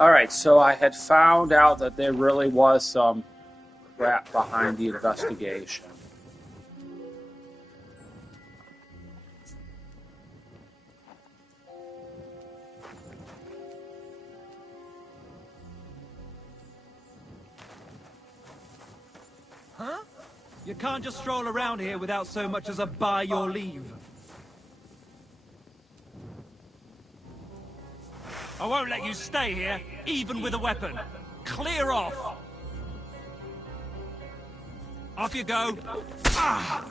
Alright, so I had found out that there really was some crap behind the investigation. Huh? You can't just stroll around here without so much as a by your leave. I won't let you stay here, even with a weapon. Clear off! Off you go. Ah!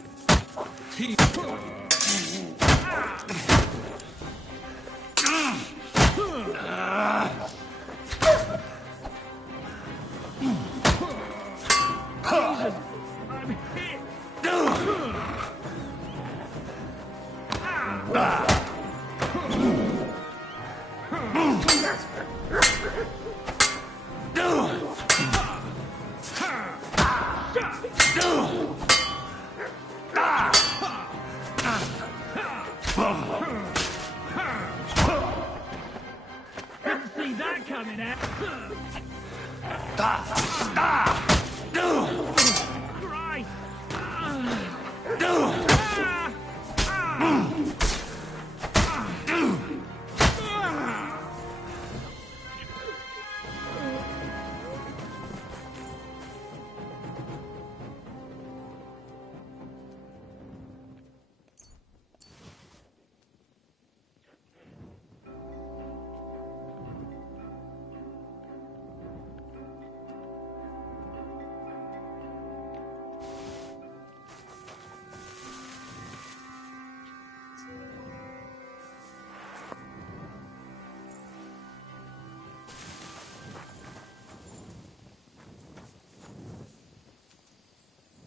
Didn't see that coming out. Christ!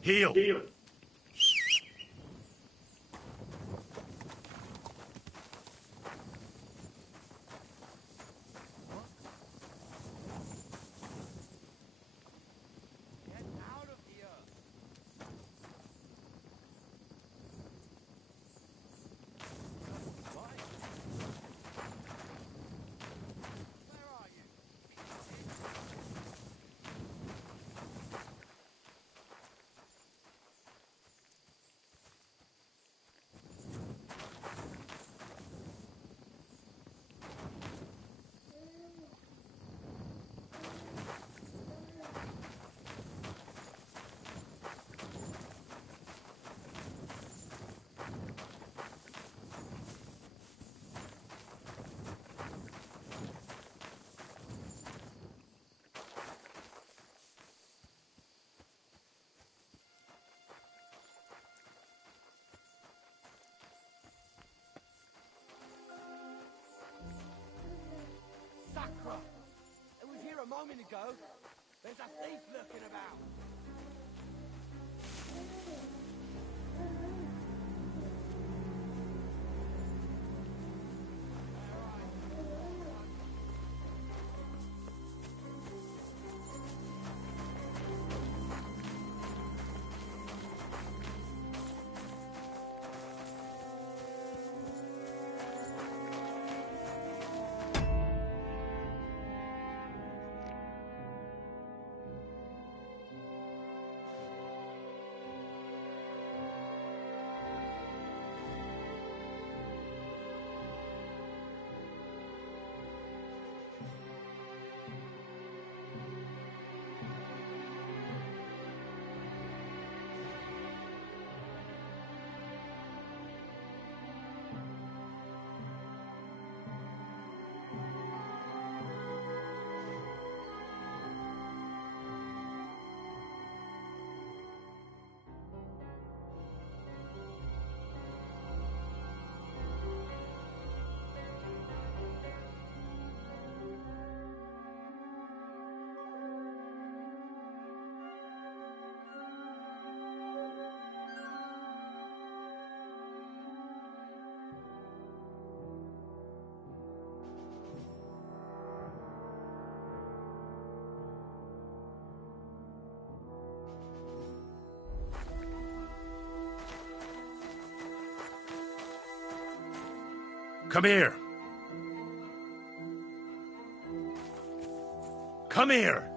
Heal. It was here a moment ago. There's a thief lurking about. Come here. Come here!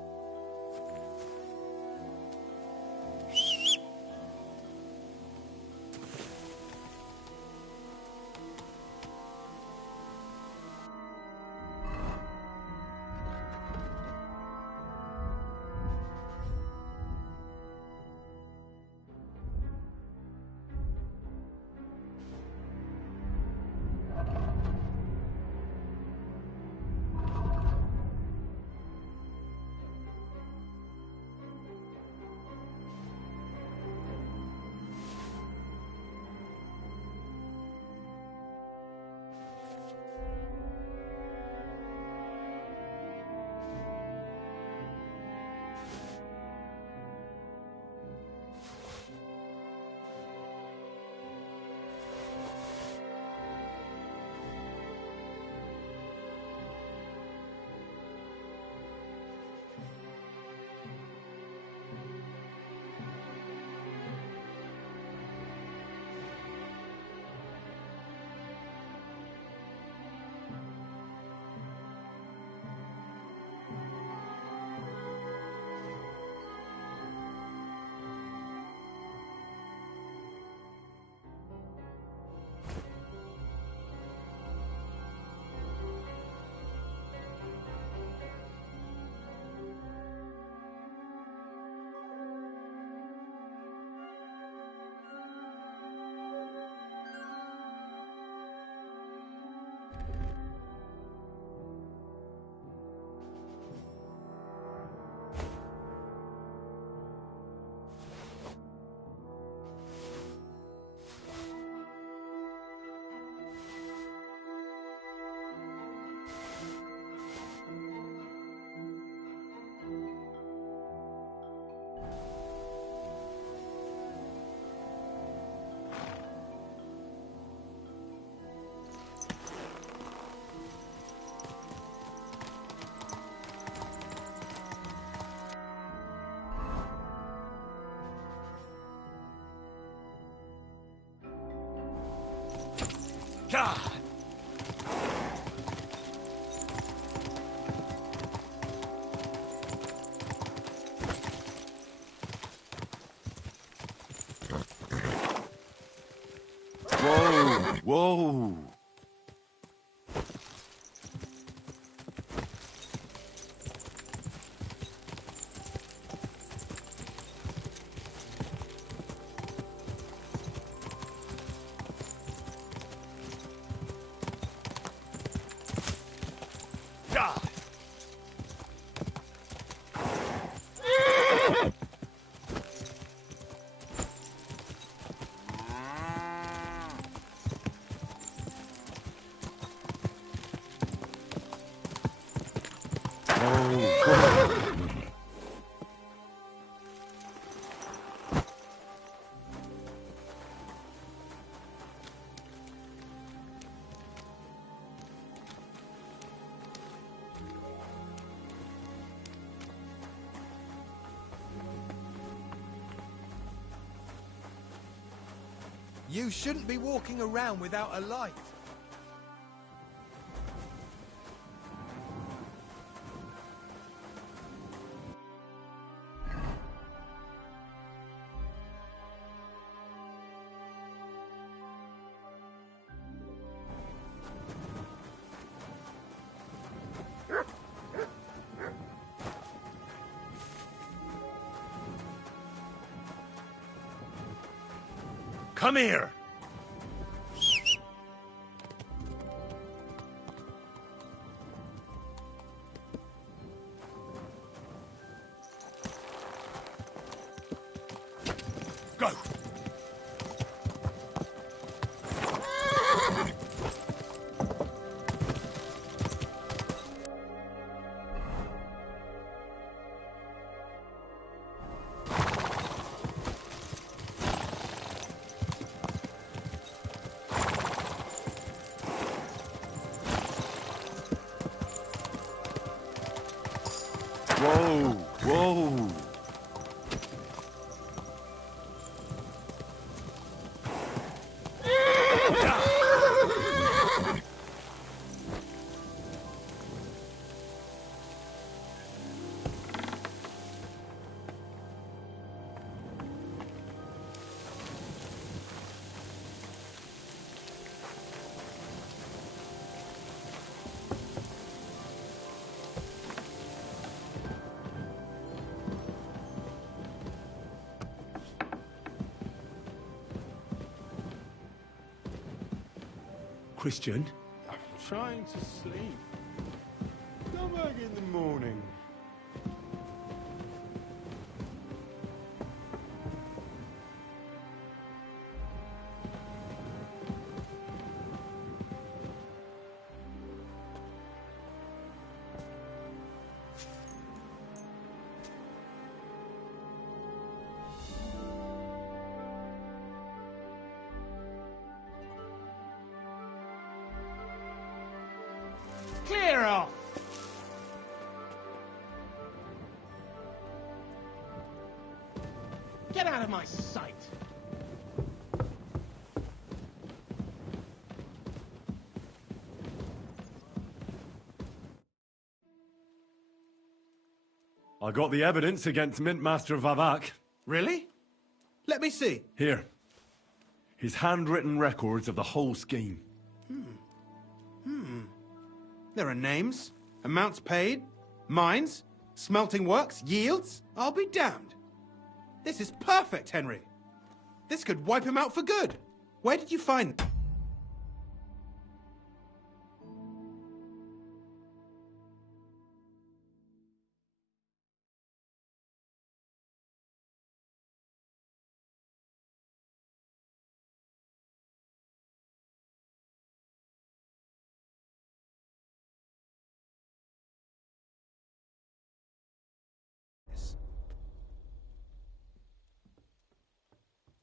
God! Whoa! Whoa! God! You shouldn't be walking around without a light. Come here! Go! Whoa! Whoa! Christian? I'm trying to sleep. Come back in the morning. Clear off! Get out of my sight! I got the evidence against Mint Master Vavak. Really? Let me see. Here. His handwritten records of the whole scheme. There are names, amounts paid, mines, smelting works, yields. I'll be damned. This is perfect, Henry. This could wipe him out for good. Where did you find...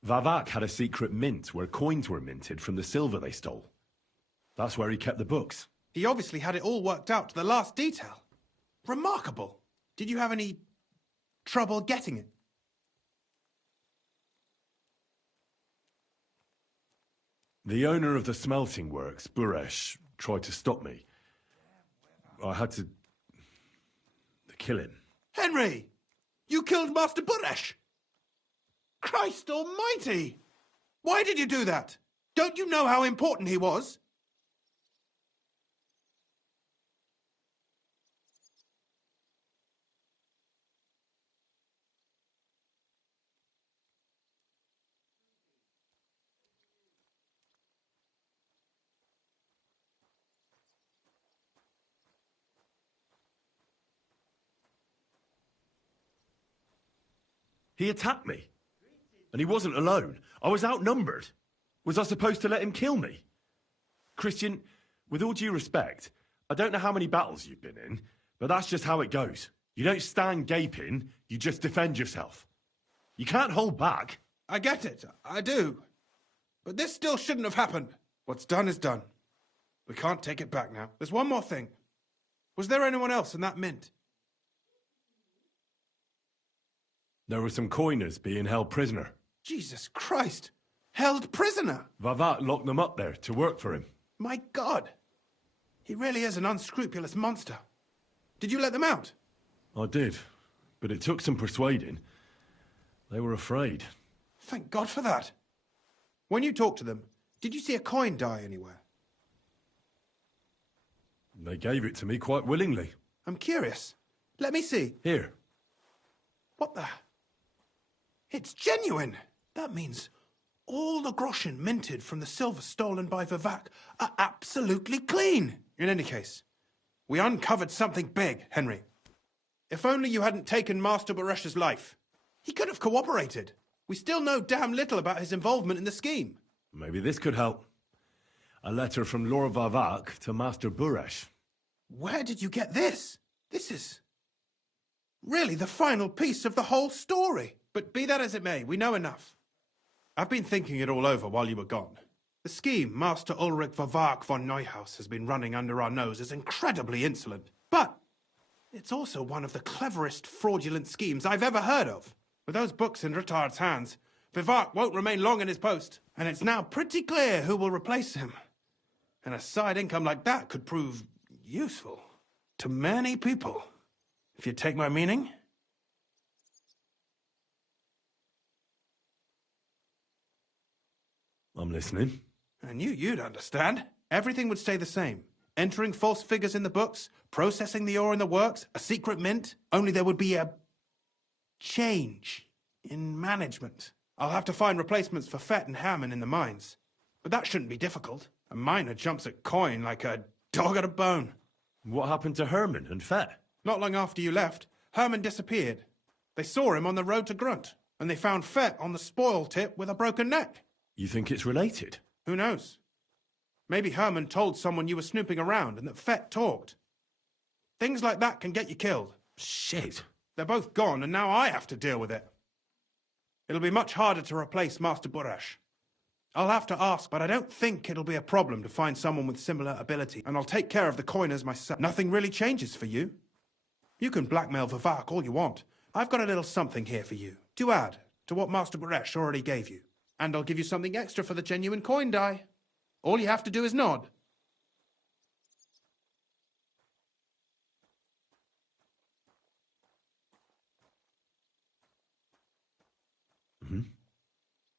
Vavak had a secret mint where coins were minted from the silver they stole. That's where he kept the books. He obviously had it all worked out to the last detail. Remarkable. Did you have any trouble getting it? The owner of the smelting works, Buresh, tried to stop me. I had to kill him. Henry! You killed Master Buresh! Christ almighty! Why did you do that? Don't you know how important he was? He attacked me. And he wasn't alone. I was outnumbered. Was I supposed to let him kill me? Christian, with all due respect, I don't know how many battles you've been in, but that's just how it goes. You don't stand gaping, you just defend yourself. You can't hold back. I get it. I do. But this still shouldn't have happened. What's done is done. We can't take it back now. There's one more thing. Was there anyone else in that mint? There were some coiners being held prisoner. Jesus Christ! Held prisoner! Vavak locked them up there to work for him. My God! He really is an unscrupulous monster. Did you let them out? I did, but it took some persuading. They were afraid. Thank God for that. When you talked to them, did you see a coin die anywhere? They gave it to me quite willingly. I'm curious. Let me see. Here. What the... It's genuine! That means all the groschen minted from the silver stolen by Vavak are absolutely clean. In any case, we uncovered something big, Henry. If only you hadn't taken Master Baresh's life. He could have cooperated. We still know damn little about his involvement in the scheme. Maybe this could help. A letter from Lord Vavak to Master Buresh. Where did you get this? This is really the final piece of the whole story. But be that as it may, we know enough. I've been thinking it all over while you were gone. The scheme Master Ulrich Vavak von Neuhaus has been running under our nose is incredibly insolent. But it's also one of the cleverest fraudulent schemes I've ever heard of. With those books in Rittard's hands, Vavak won't remain long in his post. And it's now pretty clear who will replace him. And a side income like that could prove useful to many people. If you take my meaning. I'm listening. I knew you'd understand. Everything would stay the same. Entering false figures in the books, processing the ore in the works, a secret mint. Only there would be a change in management. I'll have to find replacements for Fett and Hammond in the mines. But that shouldn't be difficult. A miner jumps at coin like a dog at a bone. What happened to Herman and Fett? Not long after you left, Herman disappeared. They saw him on the road to Grunt, and they found Fett on the spoil tip with a broken neck. You think it's related? Who knows? Maybe Herman told someone you were snooping around and that Fett talked. Things like that can get you killed. Shit. They're both gone, and now I have to deal with it. It'll be much harder to replace Master Burash. I'll have to ask, but I don't think it'll be a problem to find someone with similar ability, and I'll take care of the coiners myself. Nothing really changes for you. You can blackmail Vivek all you want. I've got a little something here for you, to add to what Master Burash already gave you. And I'll give you something extra for the genuine coin die. All you have to do is nod.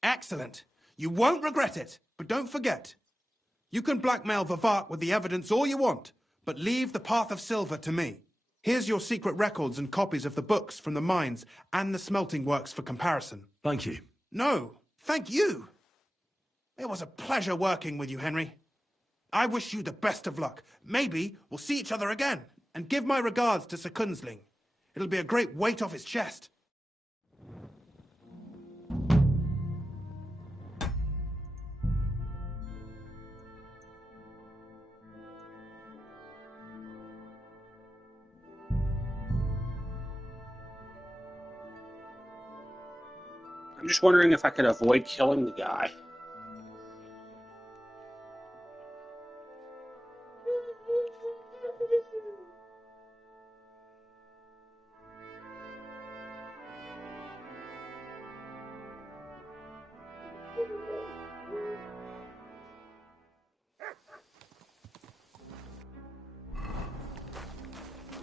Excellent. You won't regret it, but don't forget. You can blackmail Vivek with the evidence all you want, but leave the Path of Silver to me. Here's your secret records and copies of the books from the mines and the smelting works for comparison. Thank you. No, thank you. It was a pleasure working with you, Henry. I wish you the best of luck. Maybe we'll see each other again. And give my regards to Sir Kunzling. It'll be a great weight off his chest. I'm just wondering if I could avoid killing the guy.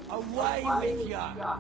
Away with ya!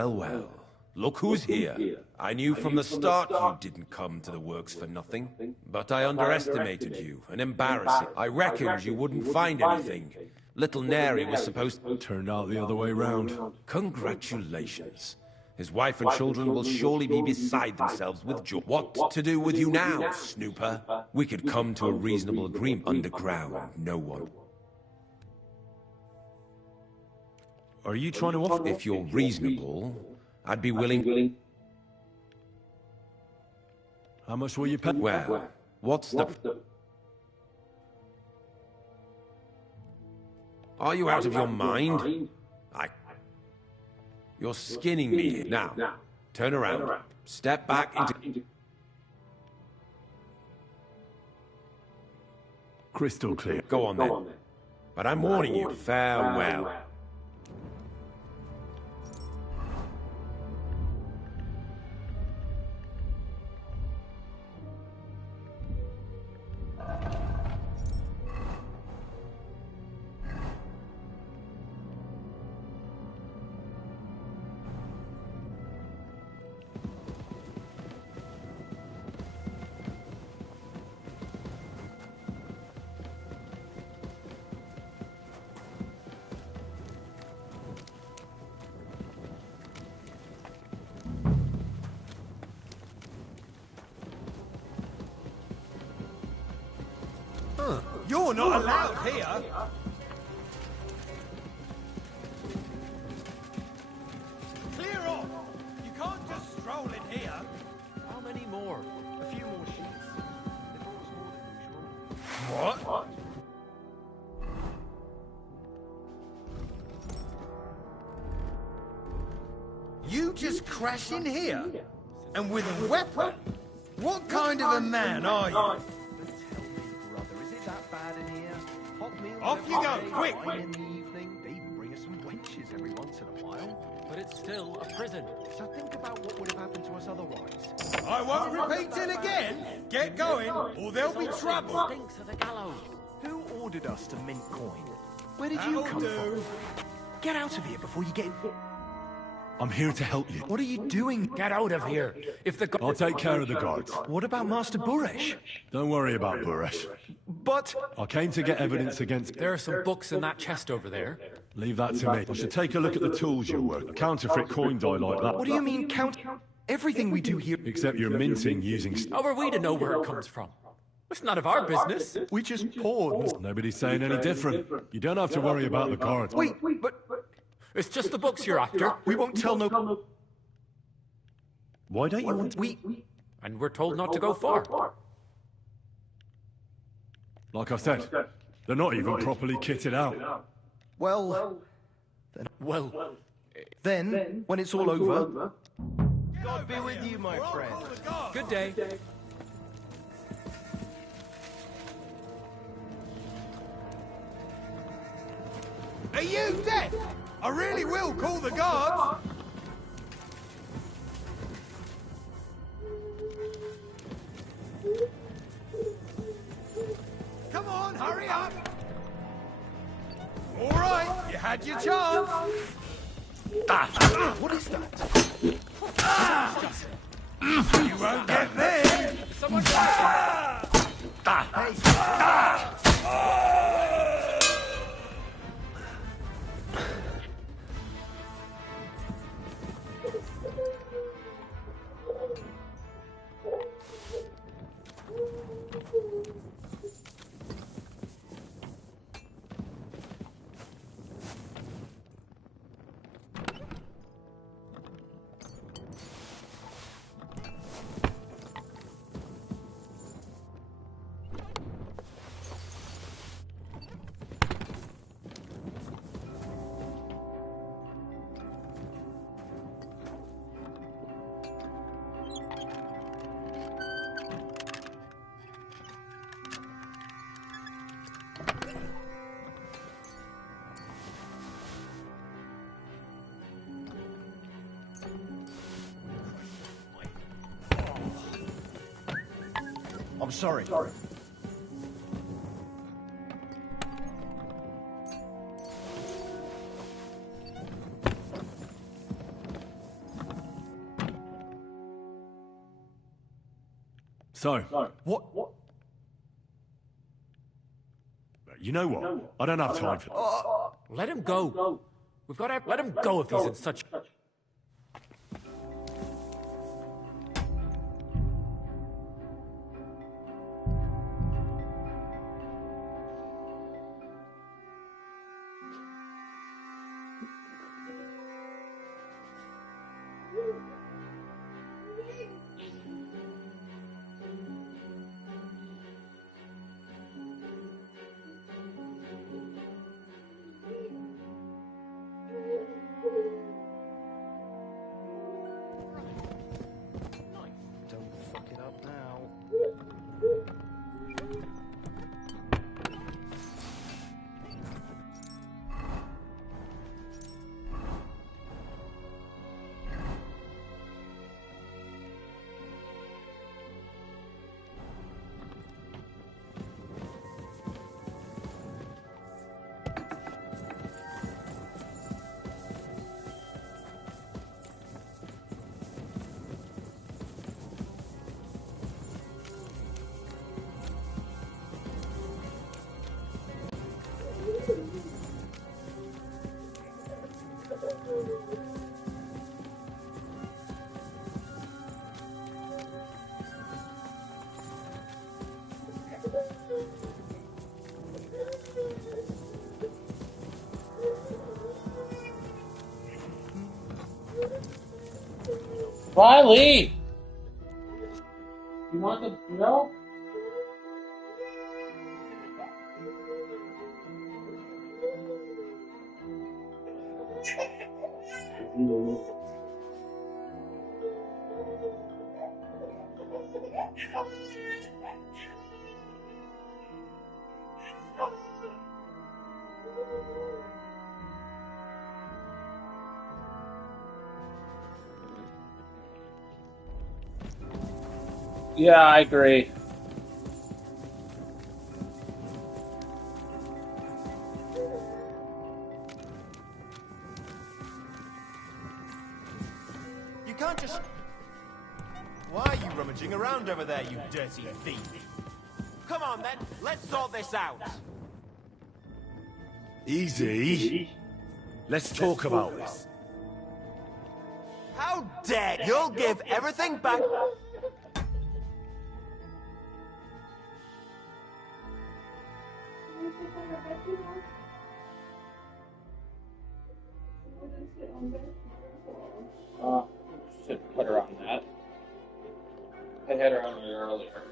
Well. Look who's here. I knew from the start you didn't come to the works for nothing. But I underestimated you, and embarrassing. I reckoned you wouldn't find anything. Little Neri was supposed to... Turned out the other way round. Congratulations. His wife and children will surely be beside themselves with joy. What to do with you now, snooper? We could come to a reasonable agreement underground. No one... Are you trying to offer... If you're reasonable, I'd be willing... How much will you pay? Well, what's the... Are you out of your mind? You're skinning me here. Now, turn around. Step back into... Crystal clear. Go on then. But I'm warning you, farewell. You're not allowed here! just crash in here? And with a weapon? What kind of a man are you? Tell me, brother, is it that bad in here? Hot meals Off every you go, day, quick. wine in the evening. They even bring us some wenches every once in a while. But it's still a prison. So think about what would have happened to us otherwise. I won't repeat it again. Get going, or there'll be trouble. Stinks of the gallows. Who ordered us to mint coin? Where did you That'll come do. from? Get out of here before you get... I'm here to help you. What are you doing? Get out of here. If the I'll take care of the guards. What about Master Buresh? Don't worry about Buresh. But... I came to get evidence against... There are some books in that chest over there. Leave that to me. I should take a look at the tools you work. A counterfeit coin die like that. What do you mean count... Everything we do here... Except you're minting using... How are we to know where it comes from? It's none of our business. We just pawns. Nobody's saying any different. You don't have to worry about the guards. Wait, but... It's just the books you're after. We won't tell no... Why don't you want... And we're told not to go far. Like I said, they're not even properly kitted out. Well... Well, Then, when it's all over... God be with you, my friend. good day. Are you deaf? I really will call the guards. Come on, hurry up. All right, you had your chance. What is that? You won't get me. Someone I'm sorry. So, What? you know what? I don't have time for this. let him go. We've got to let him go if he's in such... Don't fuck it up now. Riley! You want the milk? Yeah, I agree. You can't just... Why are you rummaging around over there, you dirty thief? Come on, then. Let's sort this out. Easy. Let's talk about this. How dare you'll give everything back... Should put her on that. I had her on it earlier.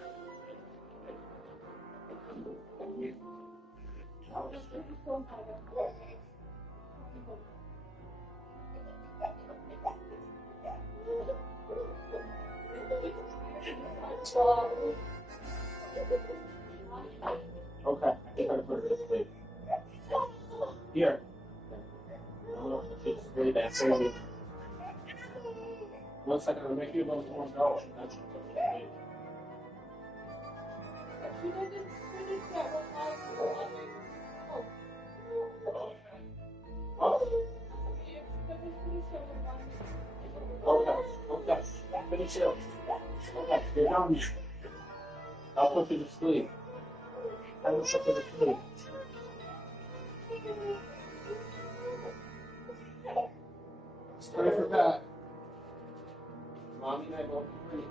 Okay, I try to put her to sleep. Here. I'm gonna put you to sleep after you. 1 second, I'll make you a little more going. That's what Okay. Finish it. Okay, you're done. I'll put you to sleep. I will put you to sleep. It's time for bed. Mommy and I both agree.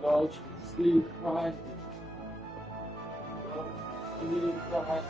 Go to sleep, cry. Go to sleep, cry.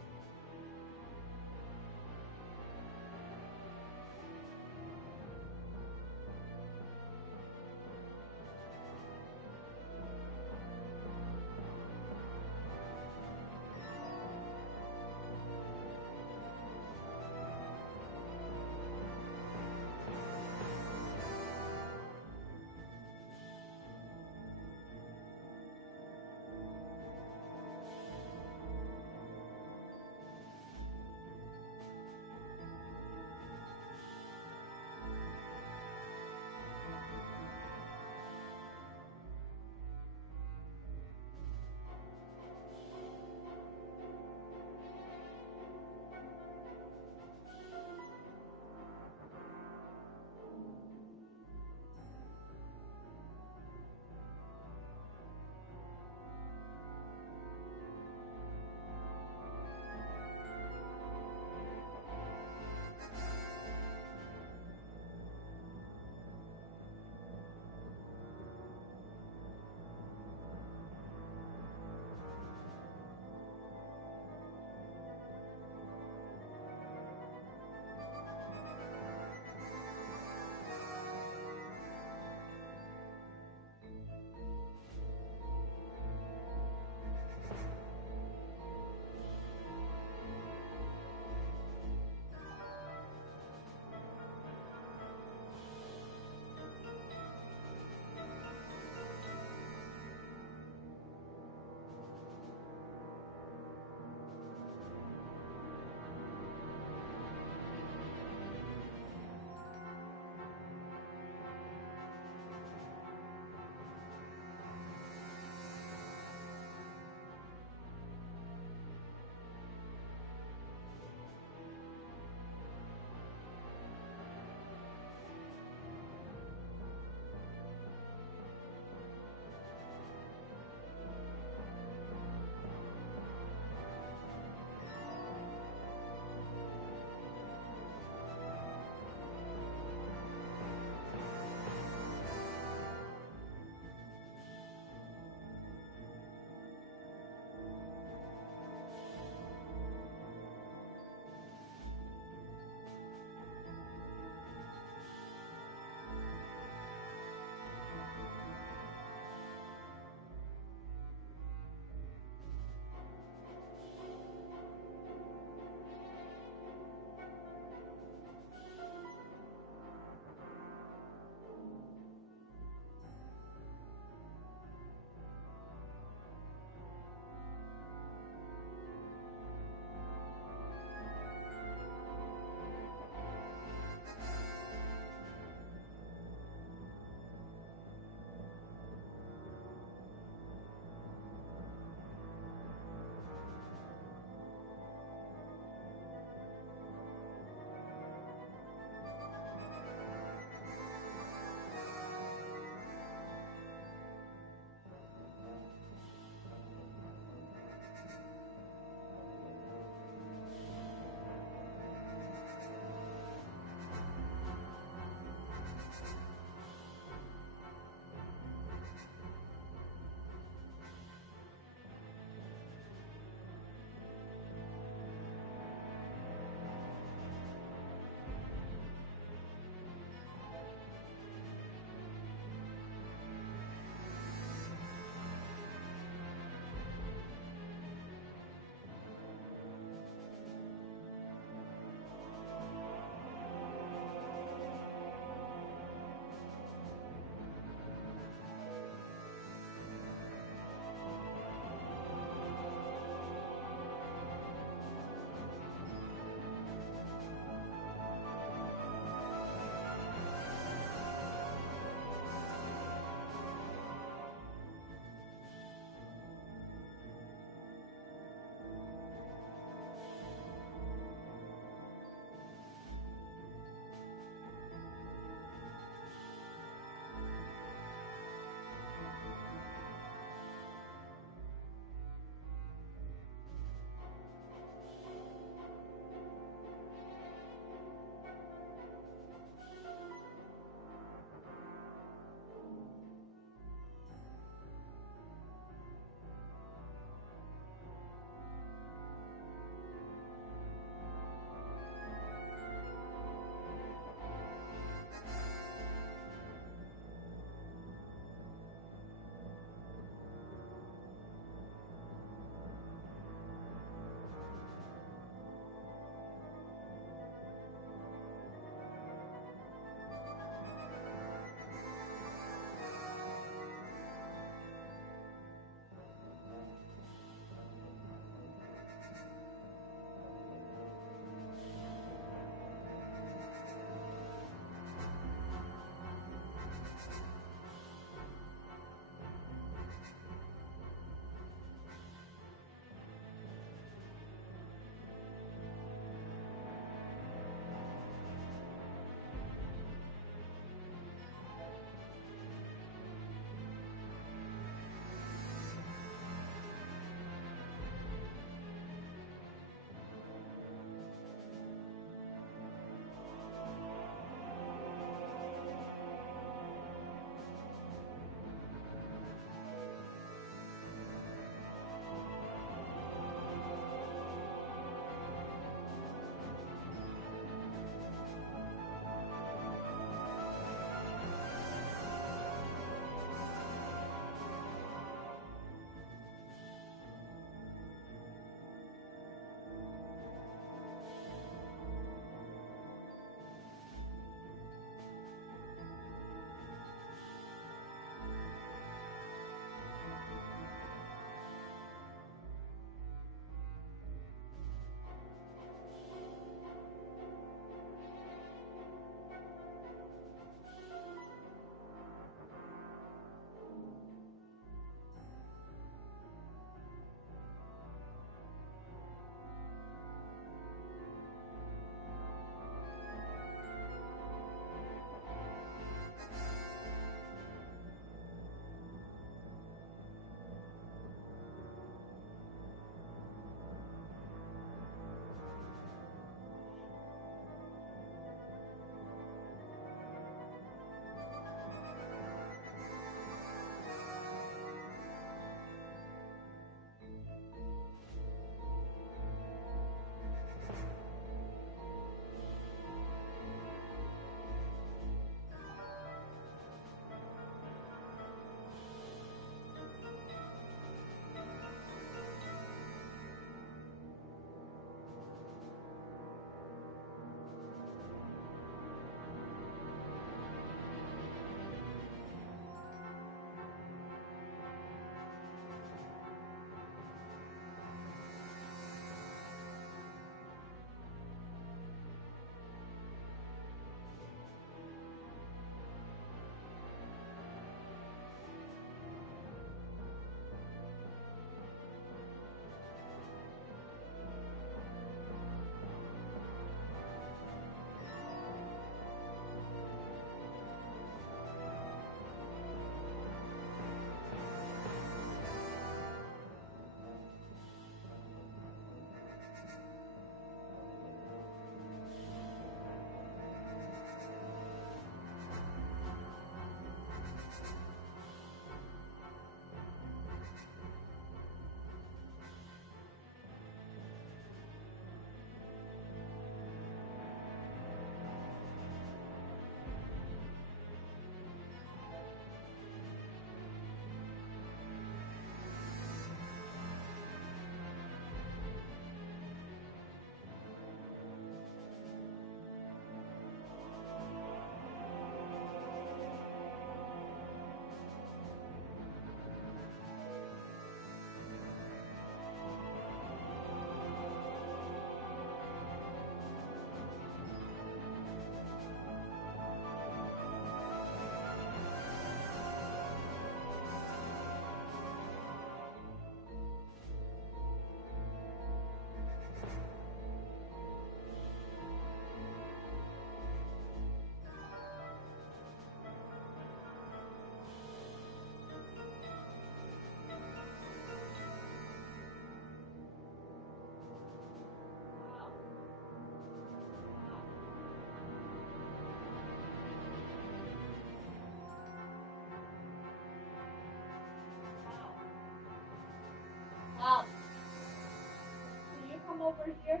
over here.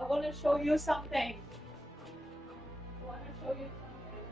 I want to show you something. I want to show you something.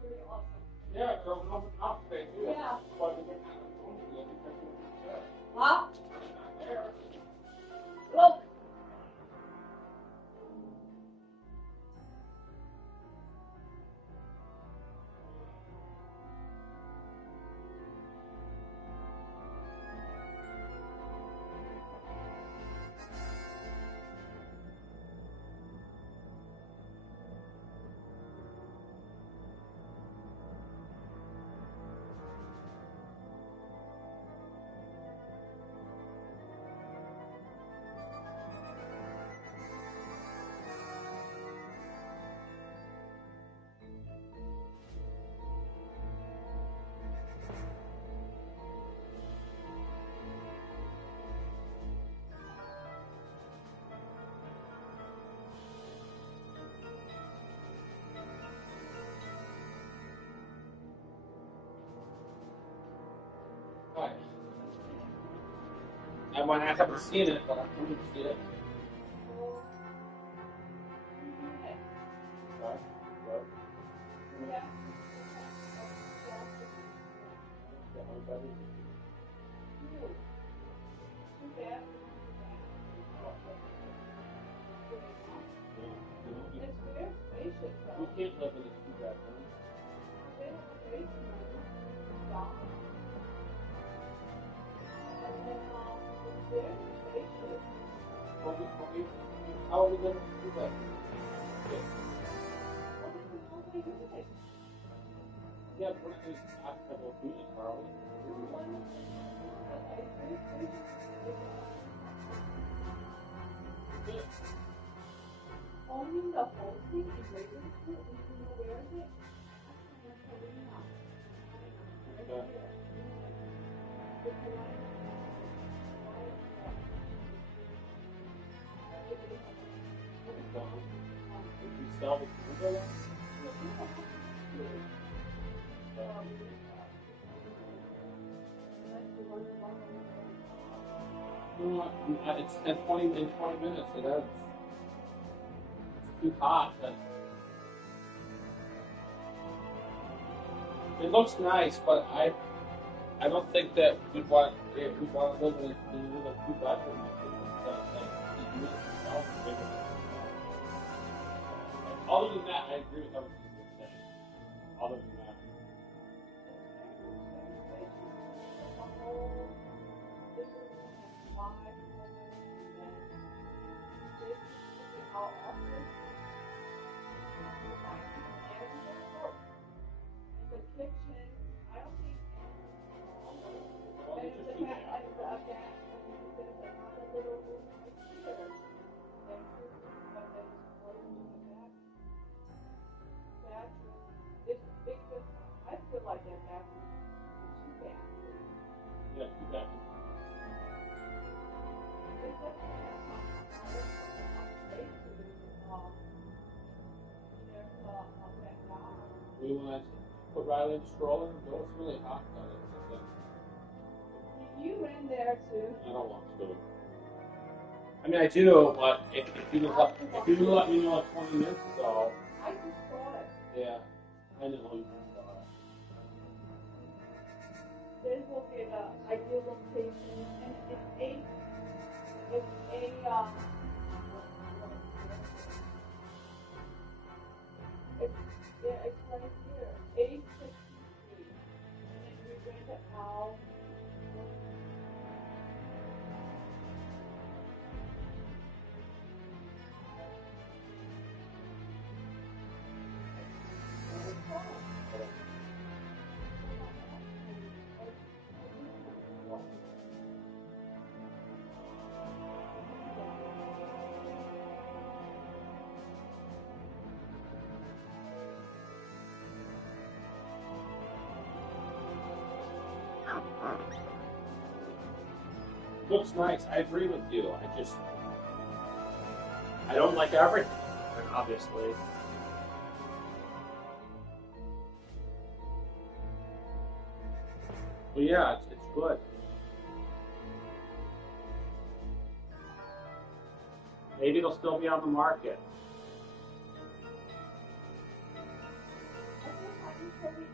Pretty awesome. Yeah, so nothing else they do. Yeah. But they're kind of going to look at the Huh? not there. Look. Right. I might not have seen it, but I couldn't see it. Right. Right. Yeah. Too bad. It's very spacious though. We can't live in a two-bedroom. They have a basement. Down. And then it's very spacious. How are we living in a two-bedroom? What is the only unit? Yeah, but we're not going to occupiable units, are we? Owning the whole thing in Ravenswood, do you know where is it? Right here. The Carolina. If you sell the condo, it's in 20 minutes. It is. It's too hot. But it looks nice, but I don't think that we'd want to live in a two-bedroom. Other than that, I agree with everything you're saying. Other than that. Yeah, two bedrooms. We want to put Riley in the stroller and go. It's really hot though. You ran there too. I don't want to. I mean, I do, but if you let me know 20 minutes ago. I just saw it. Yeah, I know you saw it. This will be the ideal location, and it's it's right here, 863, and then we rent it out. Looks nice. I agree with you. I don't like everything, obviously. But yeah, it's good. Maybe it'll still be on the market.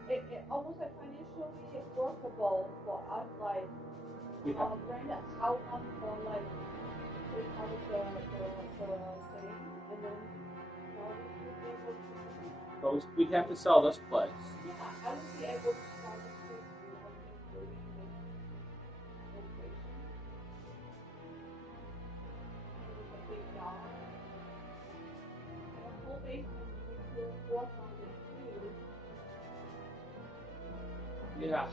It almost like financially workable for us, like Yeah. rent a house for like take out the thing and then we be able to. But we'd have to sell this place. Yeah, I would be able to sell this place including this location. With a big yard. And a whole basement we could work on it too. Yeah.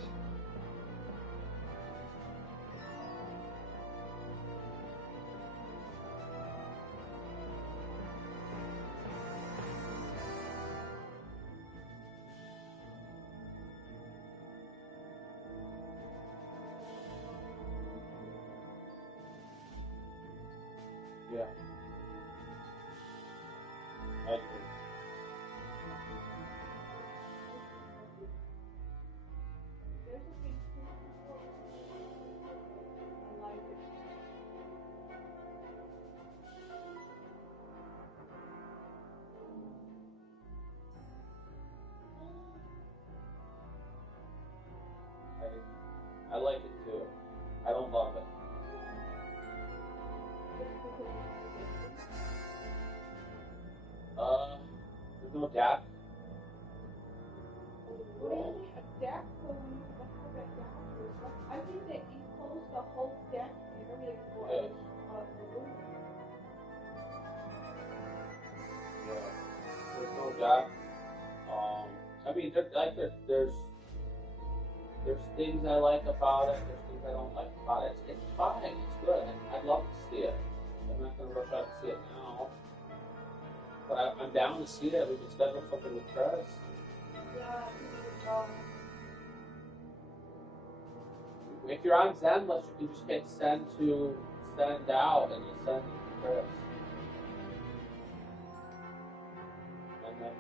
Yeah. I agree. There's a big pool. I like it. I like it too. I don't love it. There's no deck. Really? A deck? So when you go back down to it, I think they enclose the whole deck area for Yeah. a room. Yeah. There's no deck. I mean, there's things I like about it. There's things I don't like about it. It's fine. It's good. I'd love to see it. I'm not gonna rush out to see it now. But I'm down to see it. We can schedule something with Chris. Yeah, If you're on Zenless, you can just hit send out, and you'll send it to Chris. And then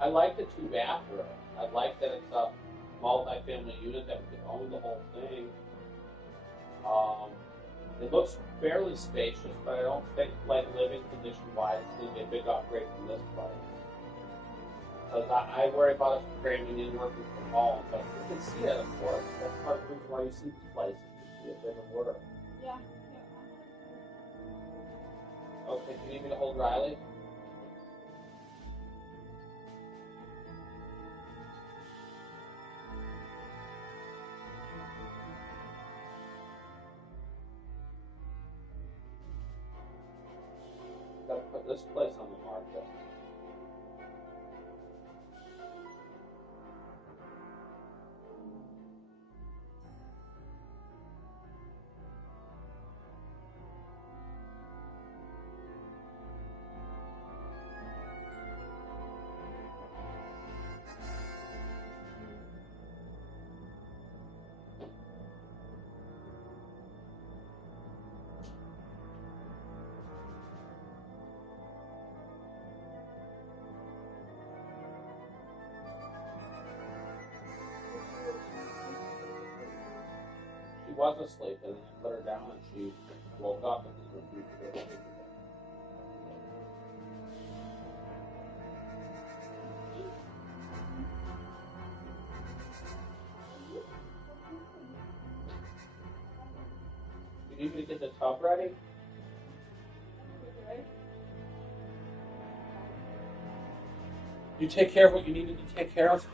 I like the 2-bathroom. I like that it's a multi-family unit that we can own the whole thing. It looks fairly spacious, but I don't think, like, living condition-wise, it's going to be a big upgrade from this place. Because I worry about us cramming in working from home, but you can see it, of course. That's part of the reason why you see these places, to see if they would work. yeah. Okay, do you need me to hold Riley? Gotta put this place on the market. She was asleep, and then I put her down, and she woke up and refused to go to sleep again. You need me to get the tub ready? You take care of what you needed to take care of?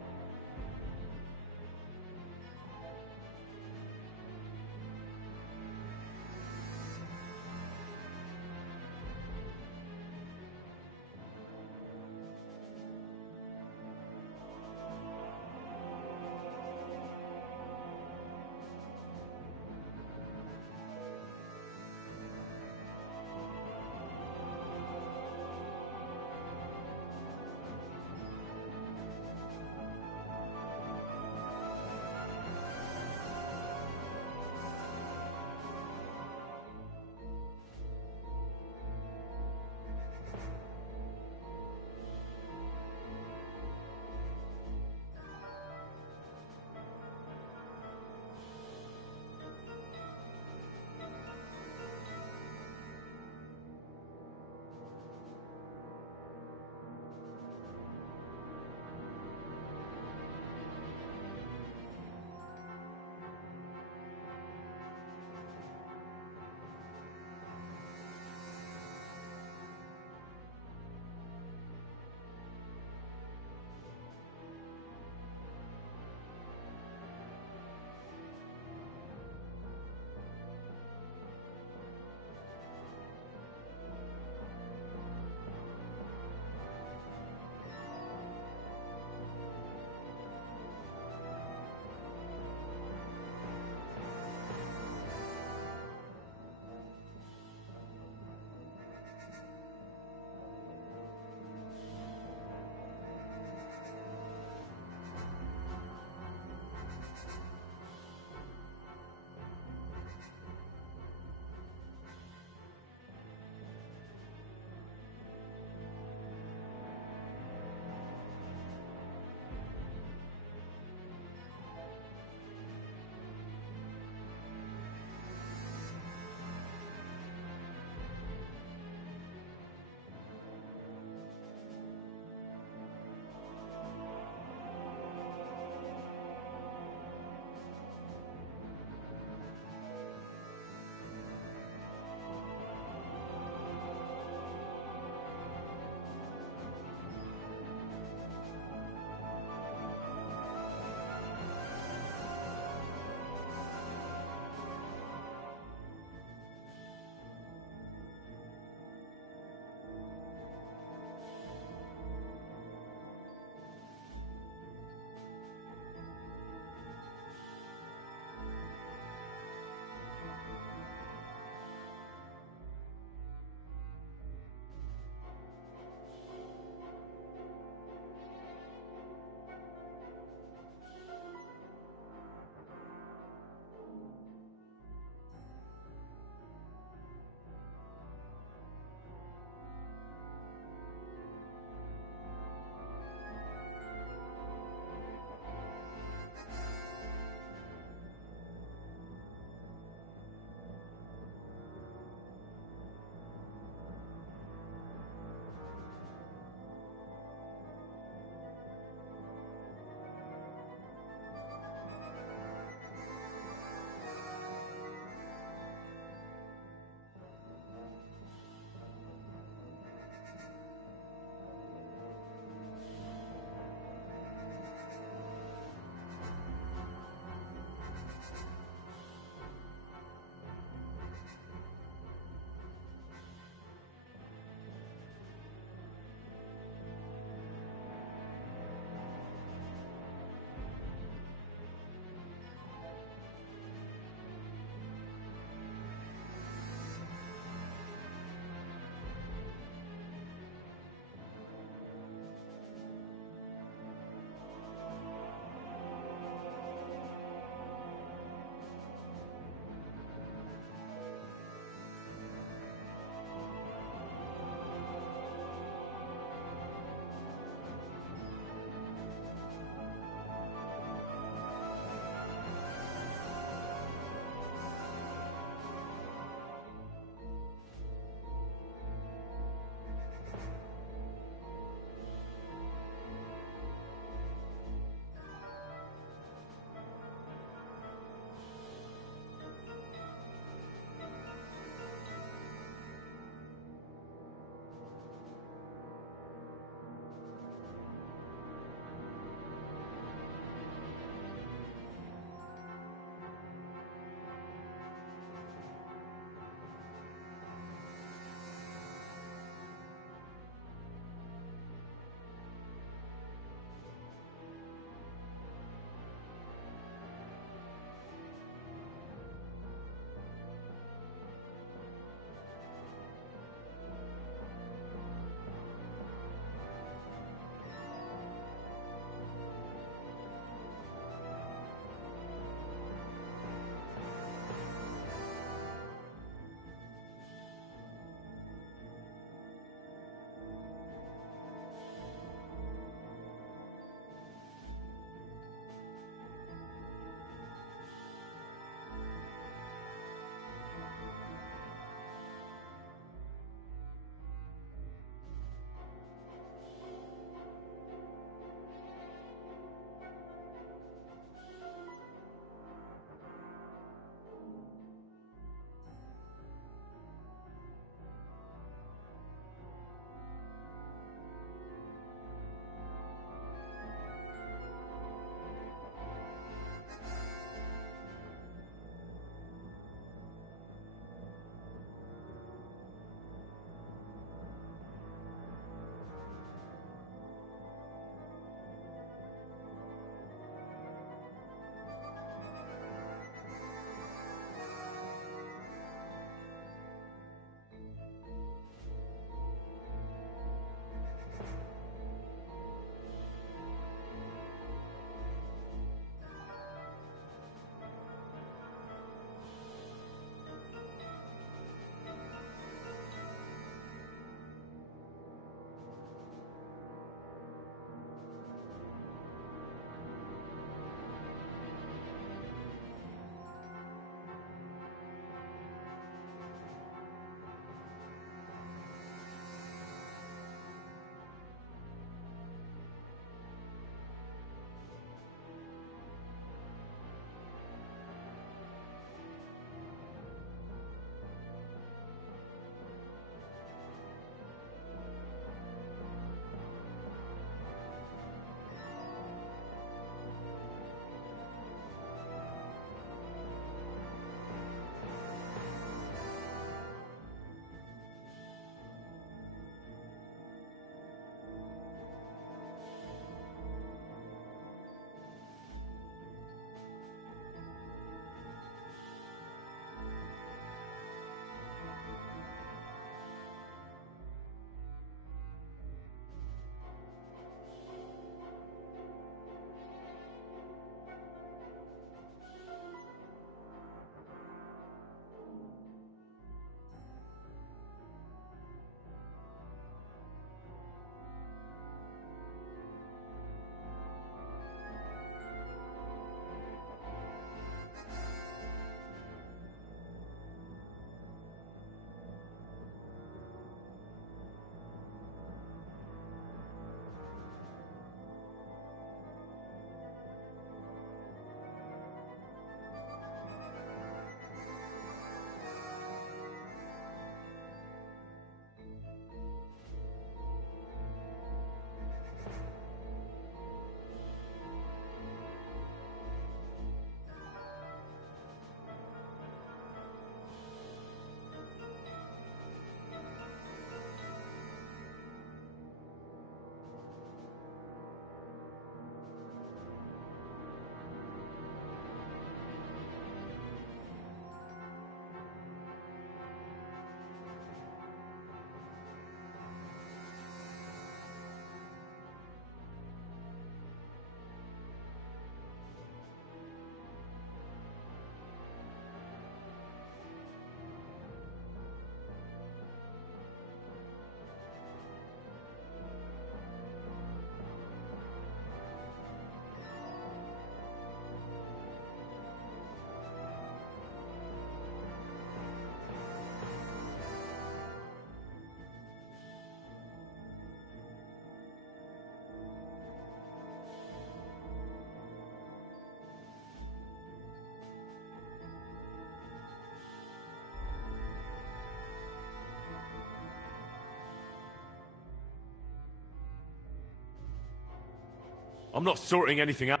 I'm not sorting anything out.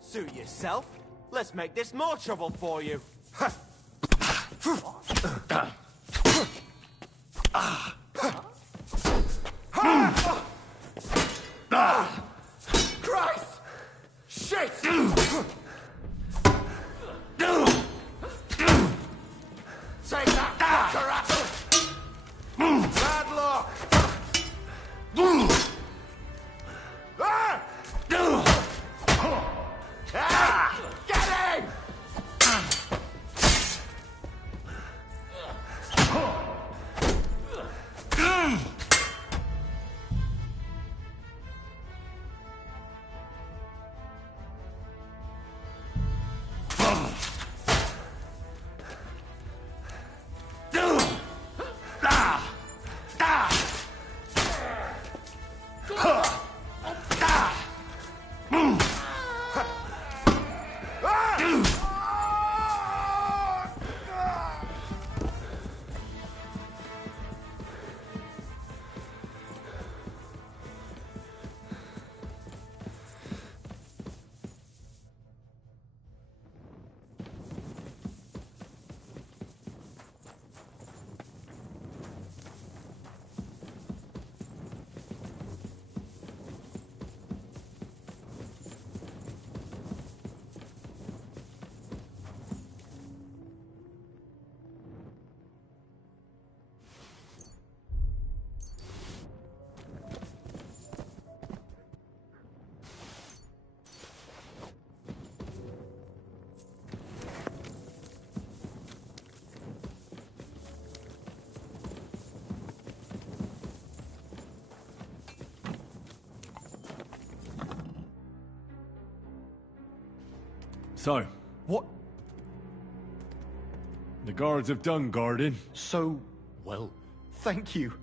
Suit yourself. Let's make this more trouble for you. Christ! Shit! Take that, fucker up! Bad luck! Ah! Get him! So, What? the guards have done guarding. So, well, thank you.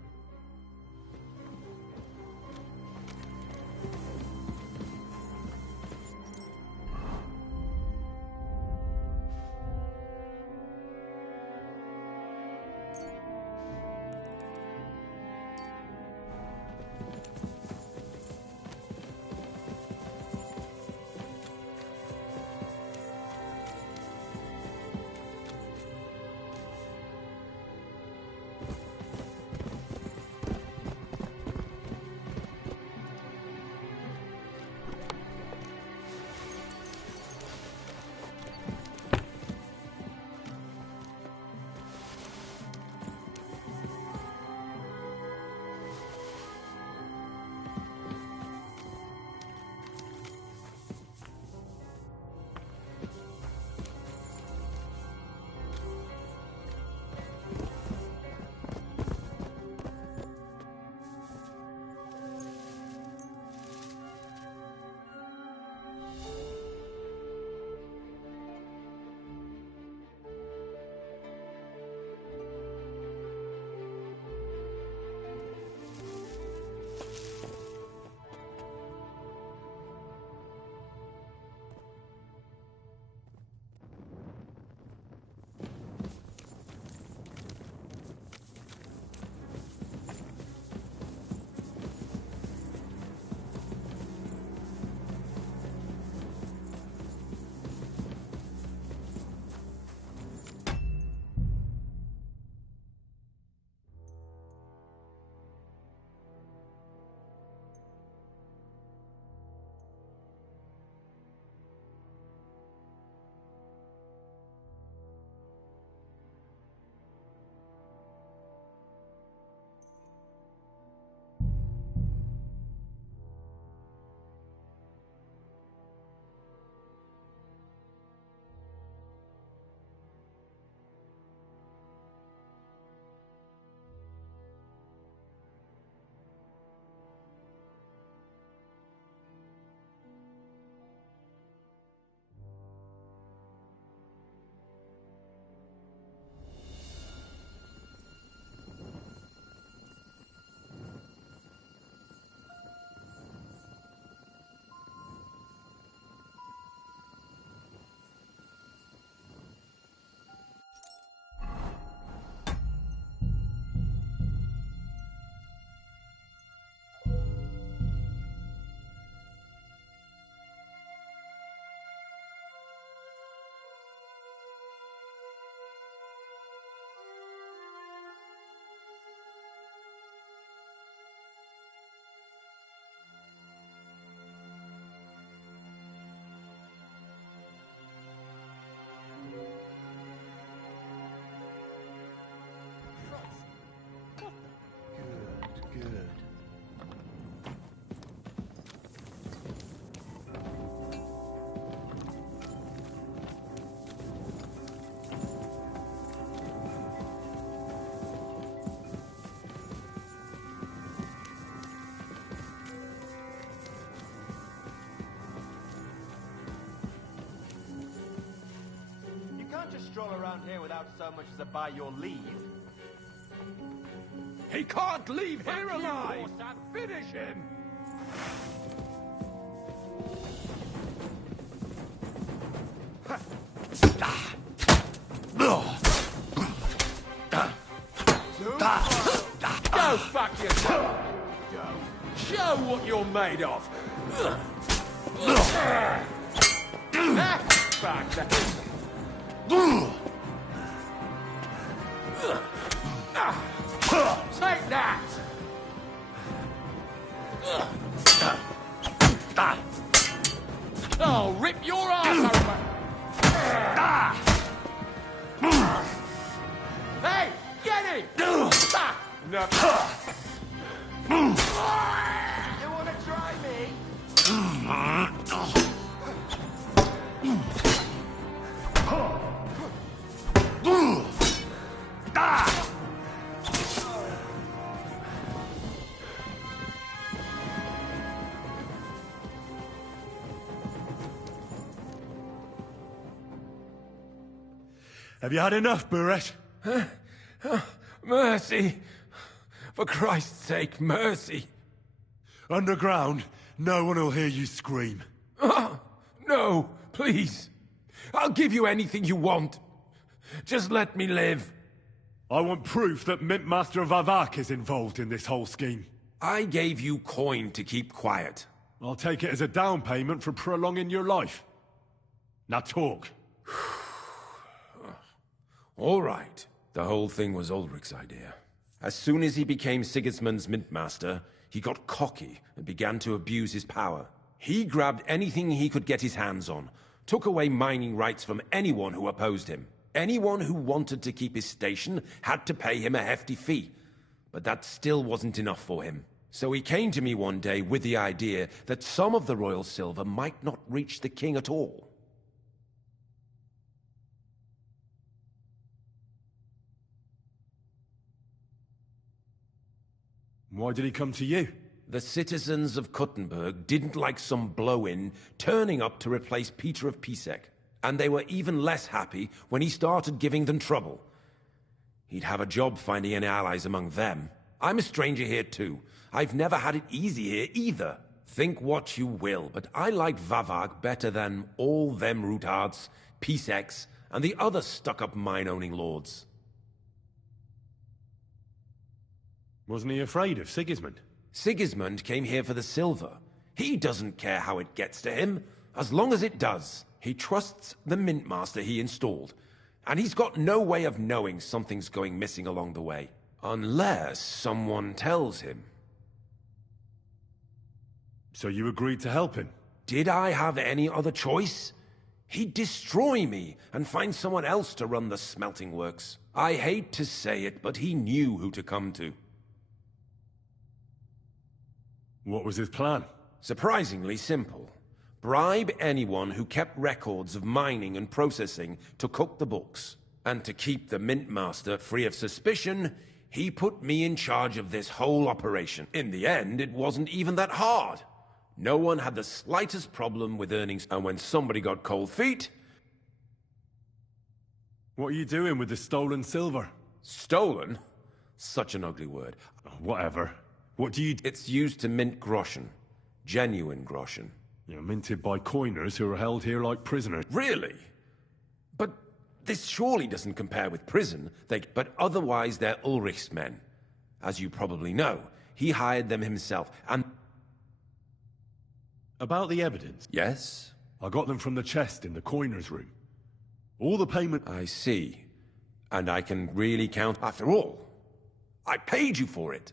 just stroll around here without so much as a by your leave. He can't leave here alive! Finish him! Go fuck yourself! Show what you're made of! Back there. Take that! I'll rip your ass open! Hey, get him! No. You wanna try me? Have you had enough, Buret? Mercy! For Christ's sake, mercy! Underground, no one will hear you scream. No, please. I'll give you anything you want. Just let me live. I want proof that Mintmaster Vavak is involved in this whole scheme. I gave you coin to keep quiet. I'll take it as a down payment for prolonging your life. Now talk. All right. The whole thing was Ulrich's idea. As soon as he became Sigismund's Mintmaster, he got cocky and began to abuse his power. He grabbed anything he could get his hands on, took away mining rights from anyone who opposed him. Anyone who wanted to keep his station had to pay him a hefty fee. But that still wasn't enough for him. So he came to me one day with the idea that some of the royal silver might not reach the king at all. Why did he come to you? The citizens of Kuttenberg didn't like some blow-in turning up to replace Peter of Pisek. And they were even less happy when he started giving them trouble. He'd have a job finding any allies among them. I'm a stranger here too. I've never had it easy here either. Think what you will, but I like Vavag better than all them Rutards, Piseks, and the other stuck-up mine-owning lords. Wasn't he afraid of Sigismund? Sigismund came here for the silver. He doesn't care how it gets to him, as long as it does. He trusts the Mintmaster he installed, and he's got no way of knowing something's going missing along the way. Unless someone tells him. So you agreed to help him? Did I have any other choice? He'd destroy me and find someone else to run the smelting works. I hate to say it, but he knew who to come to. What was his plan? Surprisingly simple. Bribe anyone who kept records of mining and processing to cook the books. And to keep the Mintmaster free of suspicion, he put me in charge of this whole operation. In the end, it wasn't even that hard. No one had the slightest problem with earnings, and when somebody got cold feet... What are you doing with the stolen silver? Stolen? Such an ugly word. Whatever. What do you... It's used to mint groschen. Genuine groschen. You're minted by coiners who are held here like prisoners. Really? But this surely doesn't compare with prison. But otherwise they're Ulrich's men. As you probably know, he hired them himself, and... About the evidence? Yes? I got them from the chest in the coiner's room. All the payment... I see. And I can really count... After all, I paid you for it.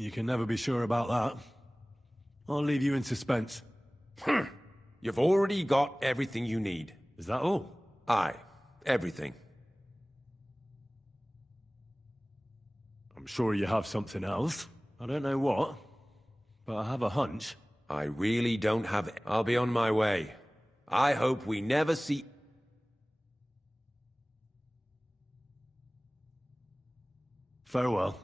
You can never be sure about that. I'll leave you in suspense. You've already got everything you need. Is that all? Aye. Everything. I'm sure you have something else. I don't know what, but I have a hunch. I really don't have... I'll be on my way. I hope we never see... Farewell.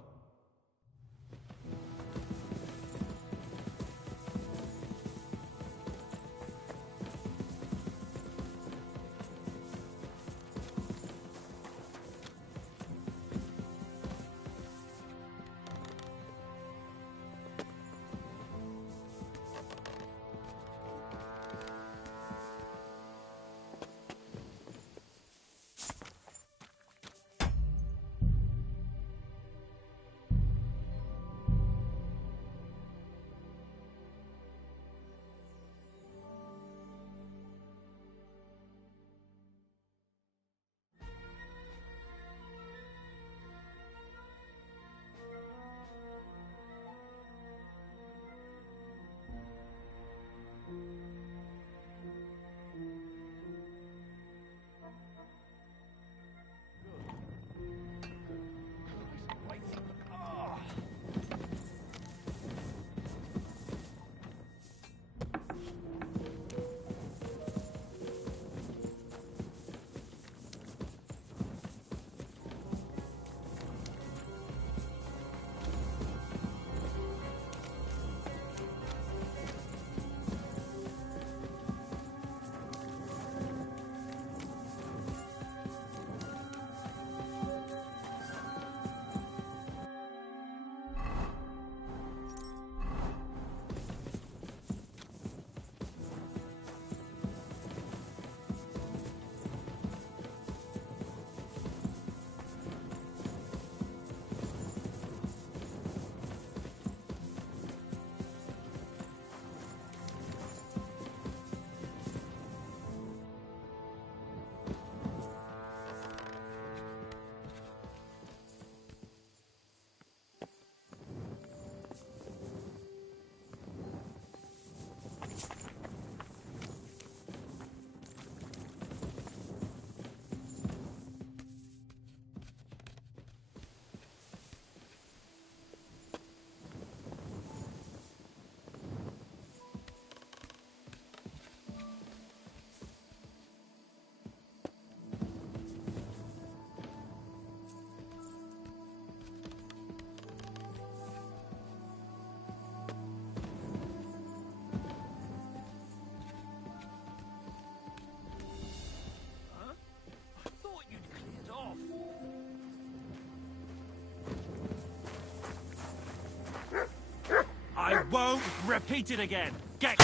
I won't repeat it again. Get...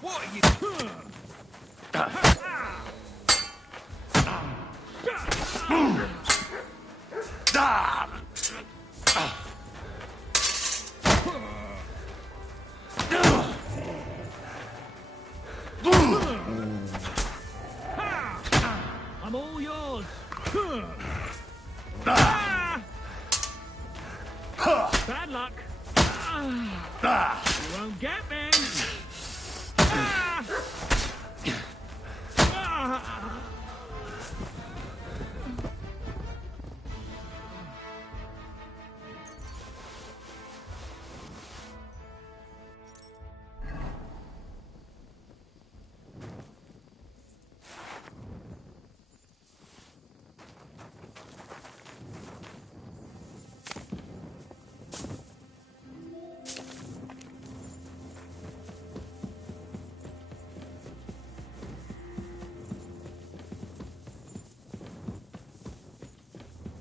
What are you... I'm all yours. Bad luck. You won't get me.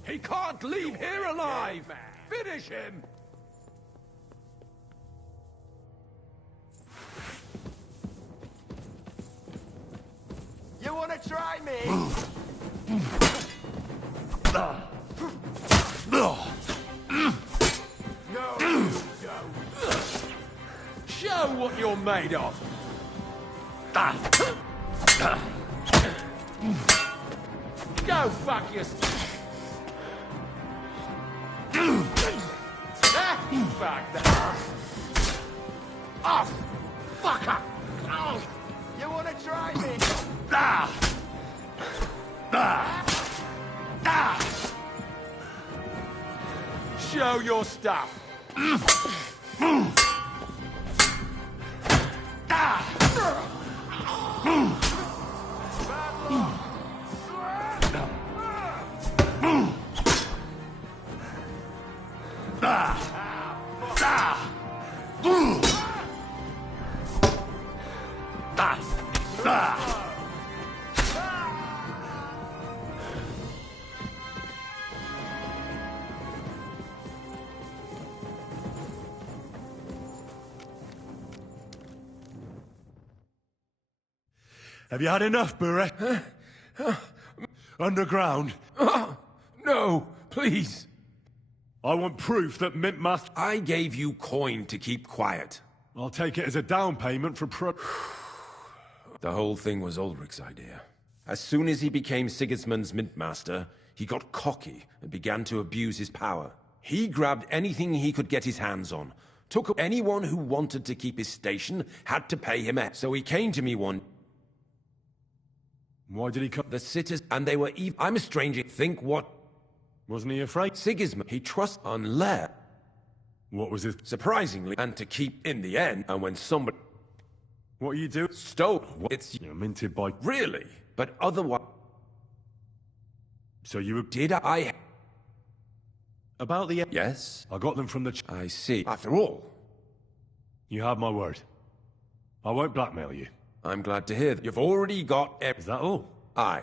He can't leave here alive! Finish him! You wanna try me? No, you don't. Show what you're made of! Go fuck yourself! Fuck that! Oh, fucker! Oh. You wanna try me? Show your stuff! Have you had enough, Bure? Underground? No, please. I want proof that Mint Master... I gave you coin to keep quiet. I'll take it as a down payment for The whole thing was Ulrich's idea. As soon as he became Sigismund's Mint Master, he got cocky and began to abuse his power. He grabbed anything he could get his hands on. Took anyone who wanted to keep his station, had to pay him. So he came to me one... Why did he come? The sitters, and they were even... I'm a stranger. Think what... Wasn't he afraid? Sigismund, he trusts unless... What was his... Surprisingly, and to keep in the end, and when somebody... What are you doing? Stole. It's... You're minted by... Really? But otherwise... So you... Did I... About the... Yes? I got them from the... I see. After all... You have my word. I won't blackmail you. I'm glad to hear that you've already got... Is that all? Aye.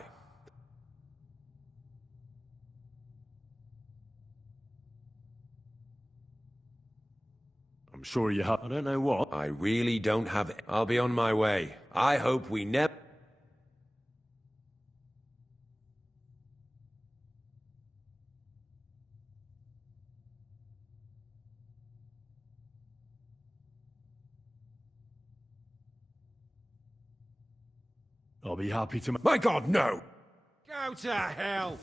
I'm sure you have... I don't know what. I really don't have it. I'll be on my way. I hope we never... I'll be happy to... My God, no! Go to hell!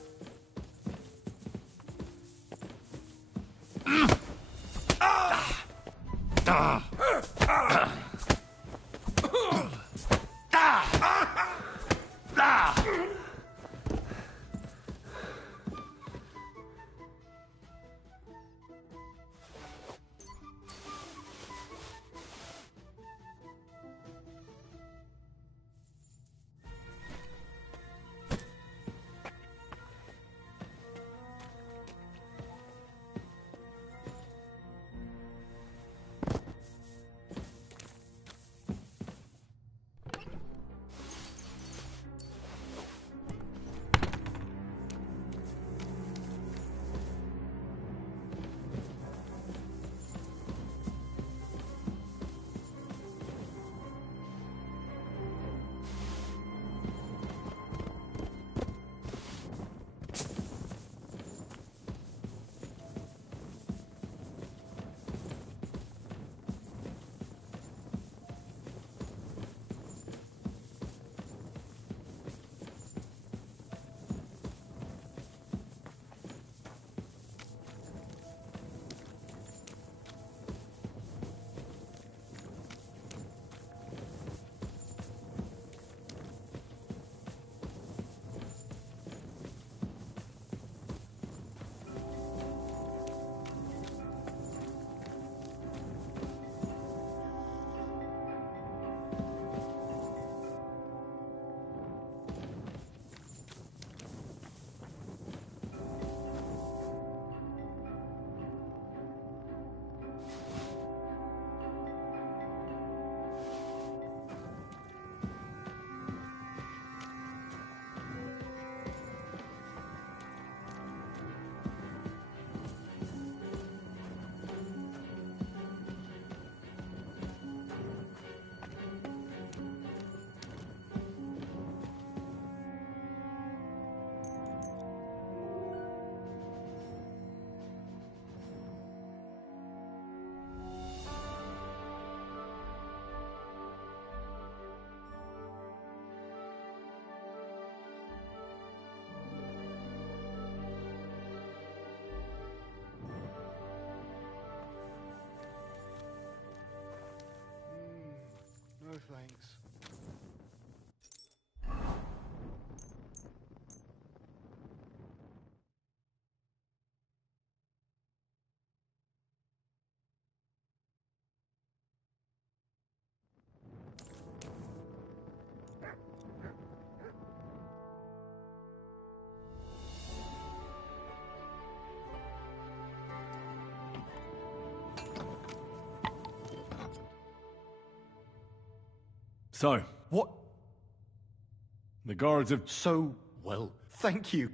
No thanks. So, What? The guards have... So, well, thank you.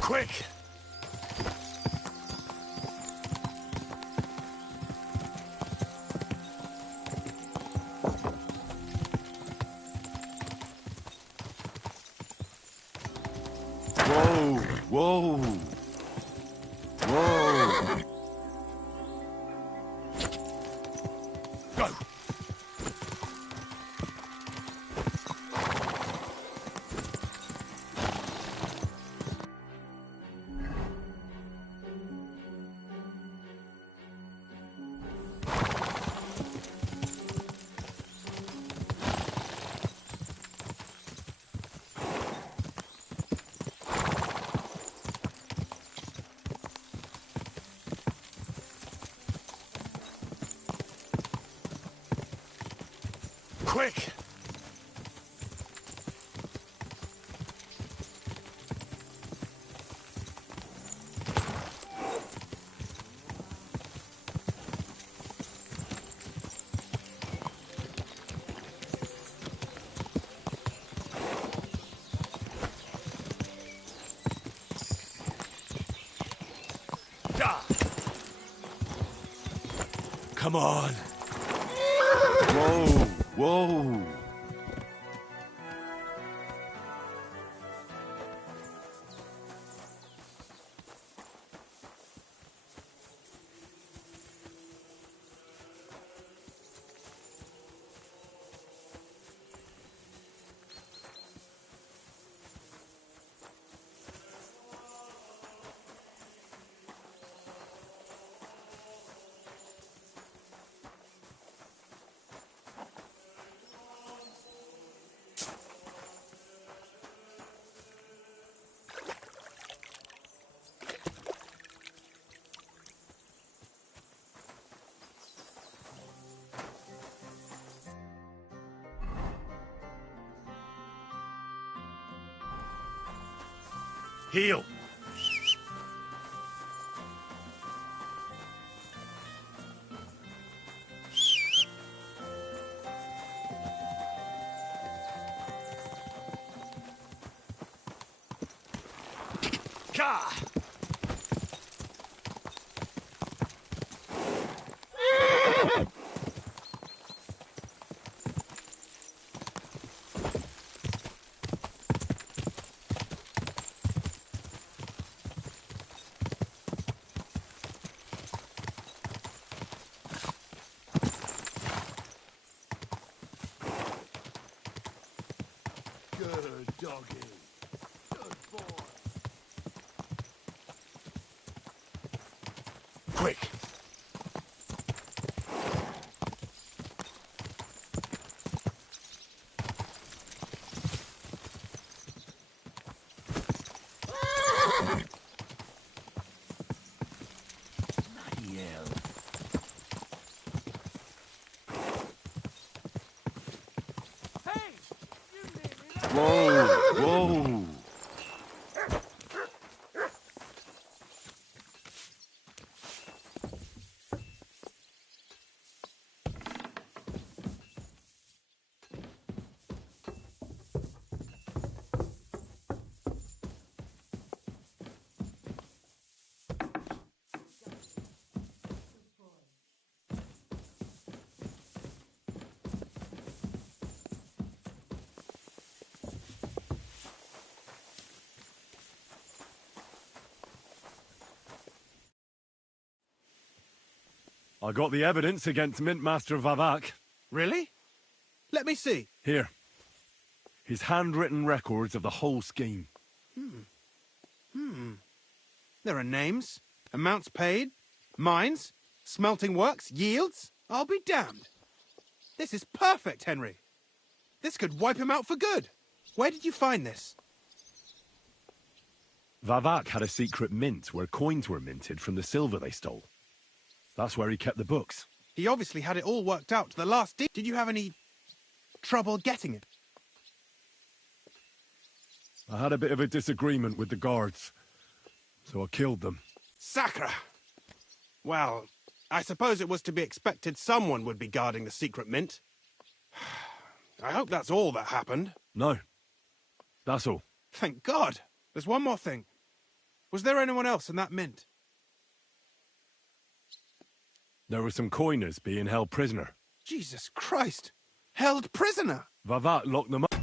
Quick! Whoa! Whoa! Whoa! Go! Quick! Come on! Whoa! Whoa! Heal. Gah! Good doggy. Good boy. Quick! Bloody hell. Hey! You nearly Whoa! Whoa! I got the evidence against Mintmaster Vavak. Really? Let me see. Here. His handwritten records of the whole scheme. There are names, amounts paid, mines, smelting works, yields. I'll be damned. This is perfect, Henry. This could wipe him out for good. Where did you find this? Vavak had a secret mint where coins were minted from the silver they stole. That's where he kept the books. He obviously had it all worked out to the last D. Did you have any trouble getting it? I had a bit of a disagreement with the guards, so I killed them. Sacre! Well, I suppose it was to be expected someone would be guarding the secret mint. I hope that's all that happened. No. That's all. Thank God. There's one more thing. Was there anyone else in that mint? There were some coiners being held prisoner. Jesus Christ! Held prisoner! Vavak locked them up.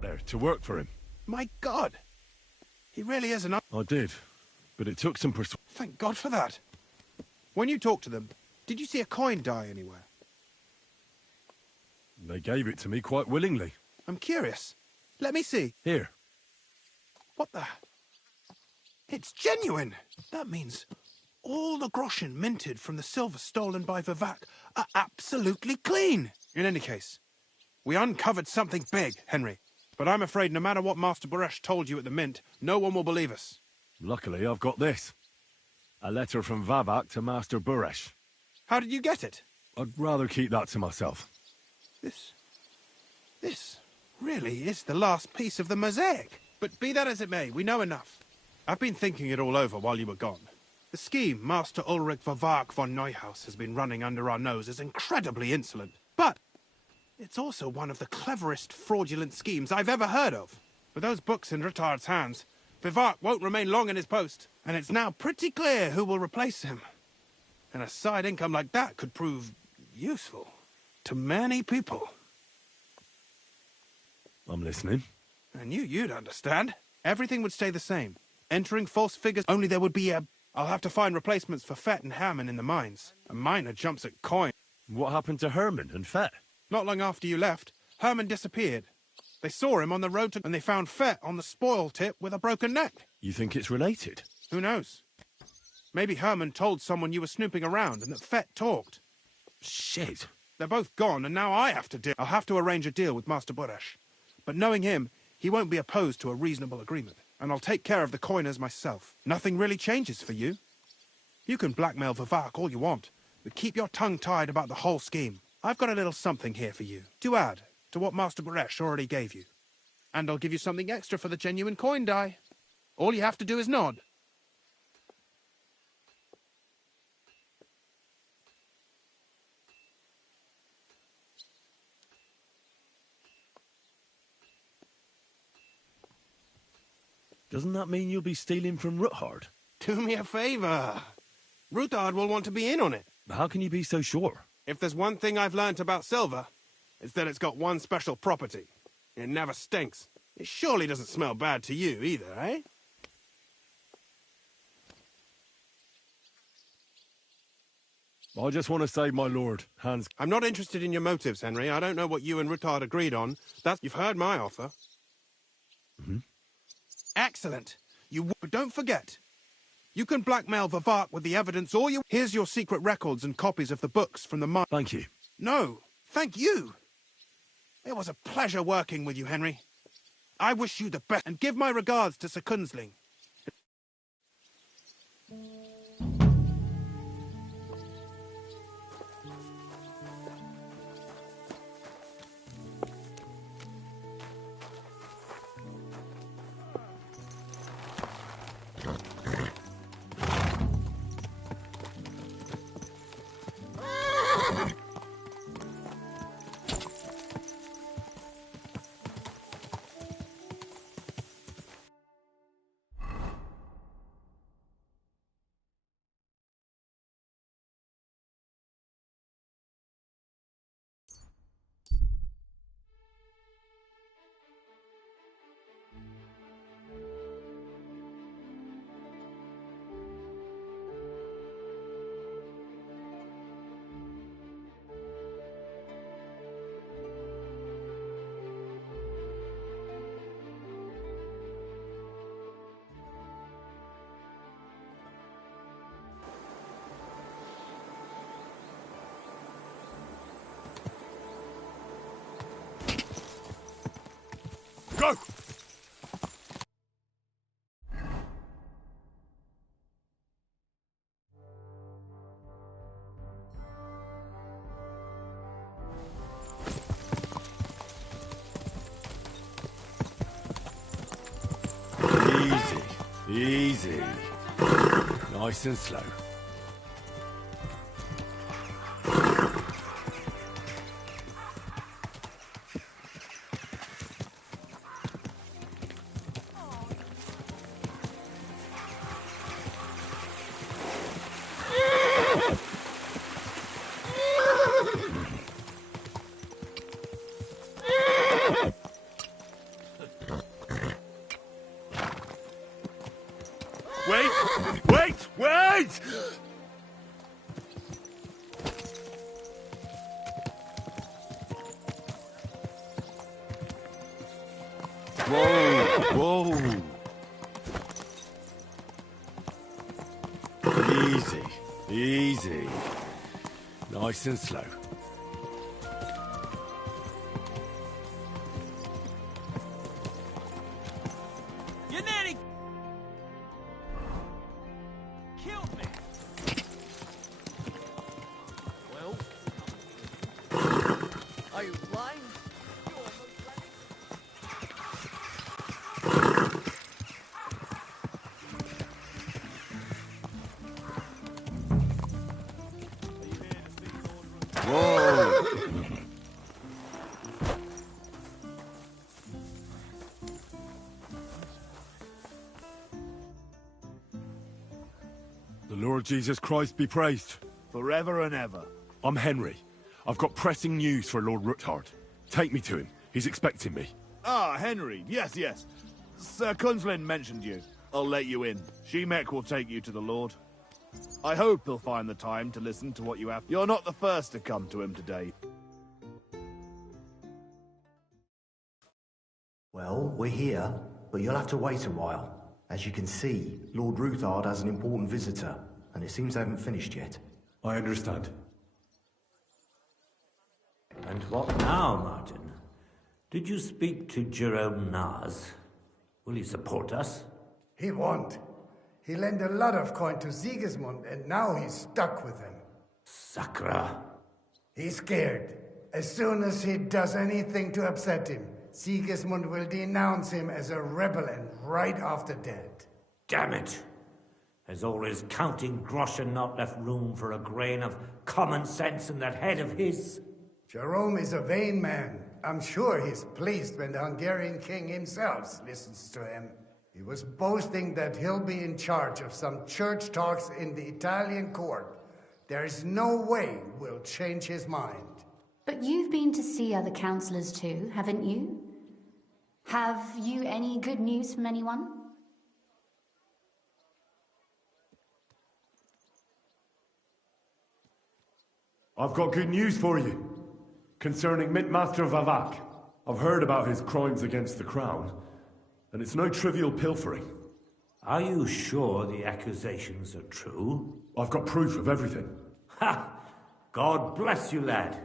There, to work for him. My God! He really is an... I did, but it took some persuasion. Thank God for that. When you talked to them, did you see a coin die anywhere? They gave it to me quite willingly. I'm curious. Let me see. Here. What the... It's genuine! That means all the groschen minted from the silver stolen by Vivak are absolutely clean! In any case, we uncovered something big, Henry. But I'm afraid no matter what Master Buresh told you at the mint, no one will believe us. Luckily, I've got this. A letter from Vavak to Master Buresh. How did you get it? I'd rather keep that to myself. This really is the last piece of the mosaic. But be that as it may, we know enough. I've been thinking it all over while you were gone. The scheme Master Ulrich Vavak von Neuhaus has been running under our nose is incredibly insolent. But it's also one of the cleverest fraudulent schemes I've ever heard of. With those books in Rittard's hands, Vivak won't remain long in his post, and it's now pretty clear who will replace him. And a side income like that could prove useful to many people. I'm listening. I knew you'd understand. Everything would stay the same. Entering false figures, only there would be a... I'll have to find replacements for Fett and Hammond in the mines. A miner jumps at coin. What happened to Herman and Fett? Not long after you left, Herman disappeared. They saw him on the road to... and they found Fett on the spoil tip with a broken neck. You think it's related? Who knows? Maybe Herman told someone you were snooping around and that Fett talked. Shit. They're both gone, and now I have to deal. I'll have to arrange a deal with Master Buresh. But knowing him, he won't be opposed to a reasonable agreement. And I'll take care of the coiners myself. Nothing really changes for you. You can blackmail Vivak all you want, but keep your tongue tied about the whole scheme. I've got a little something here for you, to add to what Master Baresh already gave you. And I'll give you something extra for the genuine coin die. All you have to do is nod. Doesn't that mean you'll be stealing from Ruthard? Do me a favour. Ruthard will want to be in on it. How can you be so sure? If there's one thing I've learnt about silver, it's that it's got one special property. It never stinks. It surely doesn't smell bad to you either, eh? I just want to save my lord, Hans. I'm not interested in your motives, Henry. I don't know what you and Ruthard agreed on. You've heard my offer. Mm-hmm. Excellent. But don't forget, you can blackmail Vivart with the evidence or you... Here's your secret records and copies of the books from the mine. Thank you. No, thank you. It was a pleasure working with you, Henry. I wish you the best, and give my regards to Sir Kunzling. Go! Easy, easy. Nice and slow. Wait! Wait! Wait! Whoa! Whoa! Easy, easy. Nice and slow. You nearly killed me. Well, are you lying? Whoa! The Lord Jesus Christ be praised. Forever and ever. I'm Henry. I've got pressing news for Lord Ruthard. Take me to him. He's expecting me. Ah, Henry. Yes, yes. Sir Kunzlin mentioned you. I'll let you in. Shemek will take you to the Lord. I hope he'll find the time to listen to what you have. You're not the first to come to him today. Well, we're here, but you'll have to wait a while. As you can see, Lord Ruthard has an important visitor, and it seems they haven't finished yet. I understand. And what now, Martin? Did you speak to Jerome Naz? Will he support us? He won't. He lent a lot of coin to Sigismund, and now he's stuck with him. Sakra. He's scared. As soon as he does anything to upset him, Sigismund will denounce him as a rebel and right after dead. Damn it! Has all his counting groschen not left room for a grain of common sense in that head of his? Jerome is a vain man. I'm sure he's pleased when the Hungarian king himself listens to him. He was boasting that he'll be in charge of some church talks in the Italian court. There is no way we'll change his mind. But you've been to see other councillors too, haven't you? Have you any good news from anyone? I've got good news for you. Concerning Mintmaster Vavak. I've heard about his crimes against the crown, and it's no trivial pilfering. Are you sure the accusations are true? I've got proof of everything. Ha! God bless you, lad.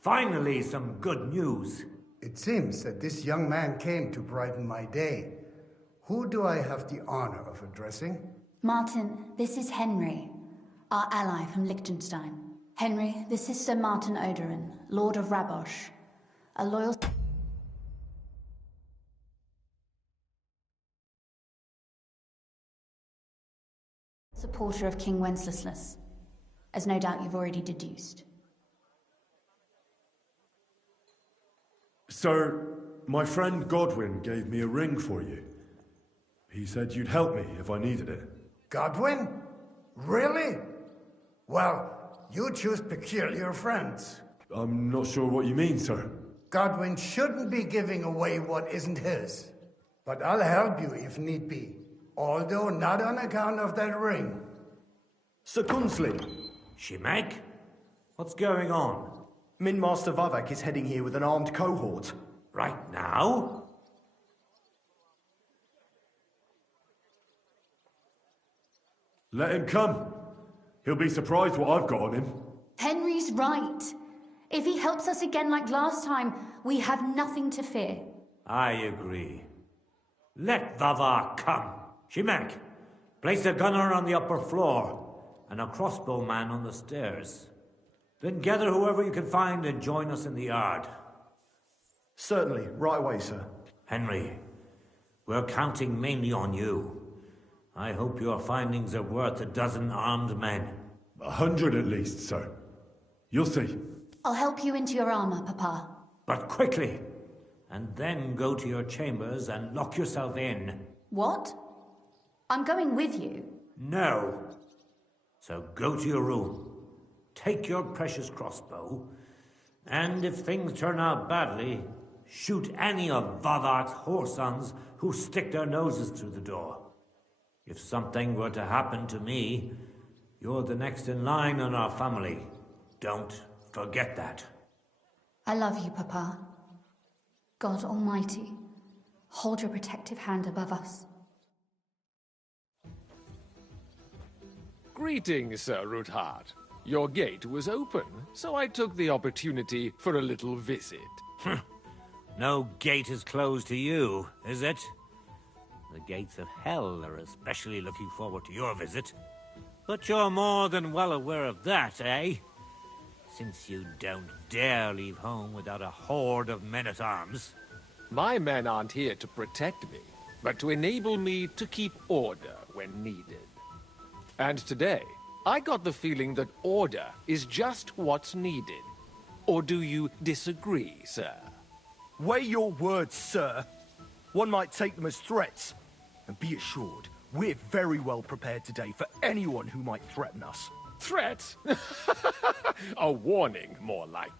Finally, some good news. It seems that this young man came to brighten my day. Who do I have the honor of addressing? Martin, this is Henry, our ally from Liechtenstein. Henry, this is Sir Martin Oderin, Lord of Rabosh, a loyal supporter of King Wenceslas, as no doubt you've already deduced. Sir, my friend Godwin gave me a ring for you. He said you'd help me if I needed it. Godwin? Really? Well, you choose peculiar friends. I'm not sure what you mean, sir. Godwin shouldn't be giving away what isn't his. But I'll help you if need be. Although not on account of that ring. Sir Kunslin. Shimek? What's going on? Mintmaster Vavak is heading here with an armed cohort. Right now? Let him come. He'll be surprised what I've got on him. Henry's right. If he helps us again like last time, we have nothing to fear. I agree. Let Vavar come. Shimek, place a gunner on the upper floor and a crossbowman on the stairs. Then gather whoever you can find and join us in the yard. Certainly, right away, sir. Henry, we're counting mainly on you. I hope your findings are worth a dozen armed men. 100 at least, sir. You'll see. I'll help you into your armor, Papa. But quickly! And then go to your chambers and lock yourself in. What? I'm going with you. No. So go to your room. Take your precious crossbow. And if things turn out badly, shoot any of Vavark's whoresons who stick their noses through the door. If something were to happen to me, you're the next in line in our family. Don't forget that. I love you, Papa. God Almighty, hold your protective hand above us. Greetings, Sir Ruthard. Your gate was open, so I took the opportunity for a little visit. No gate is closed to you, is it? The gates of hell are especially looking forward to your visit. But you're more than well aware of that, eh? Since you don't dare leave home without a horde of men-at-arms. My men aren't here to protect me, but to enable me to keep order when needed. And today, I got the feeling that order is just what's needed. Or do you disagree, sir? Weigh your words, sir. One might take them as threats. And be assured, we're very well prepared today for anyone who might threaten us. Threat? A warning, more like.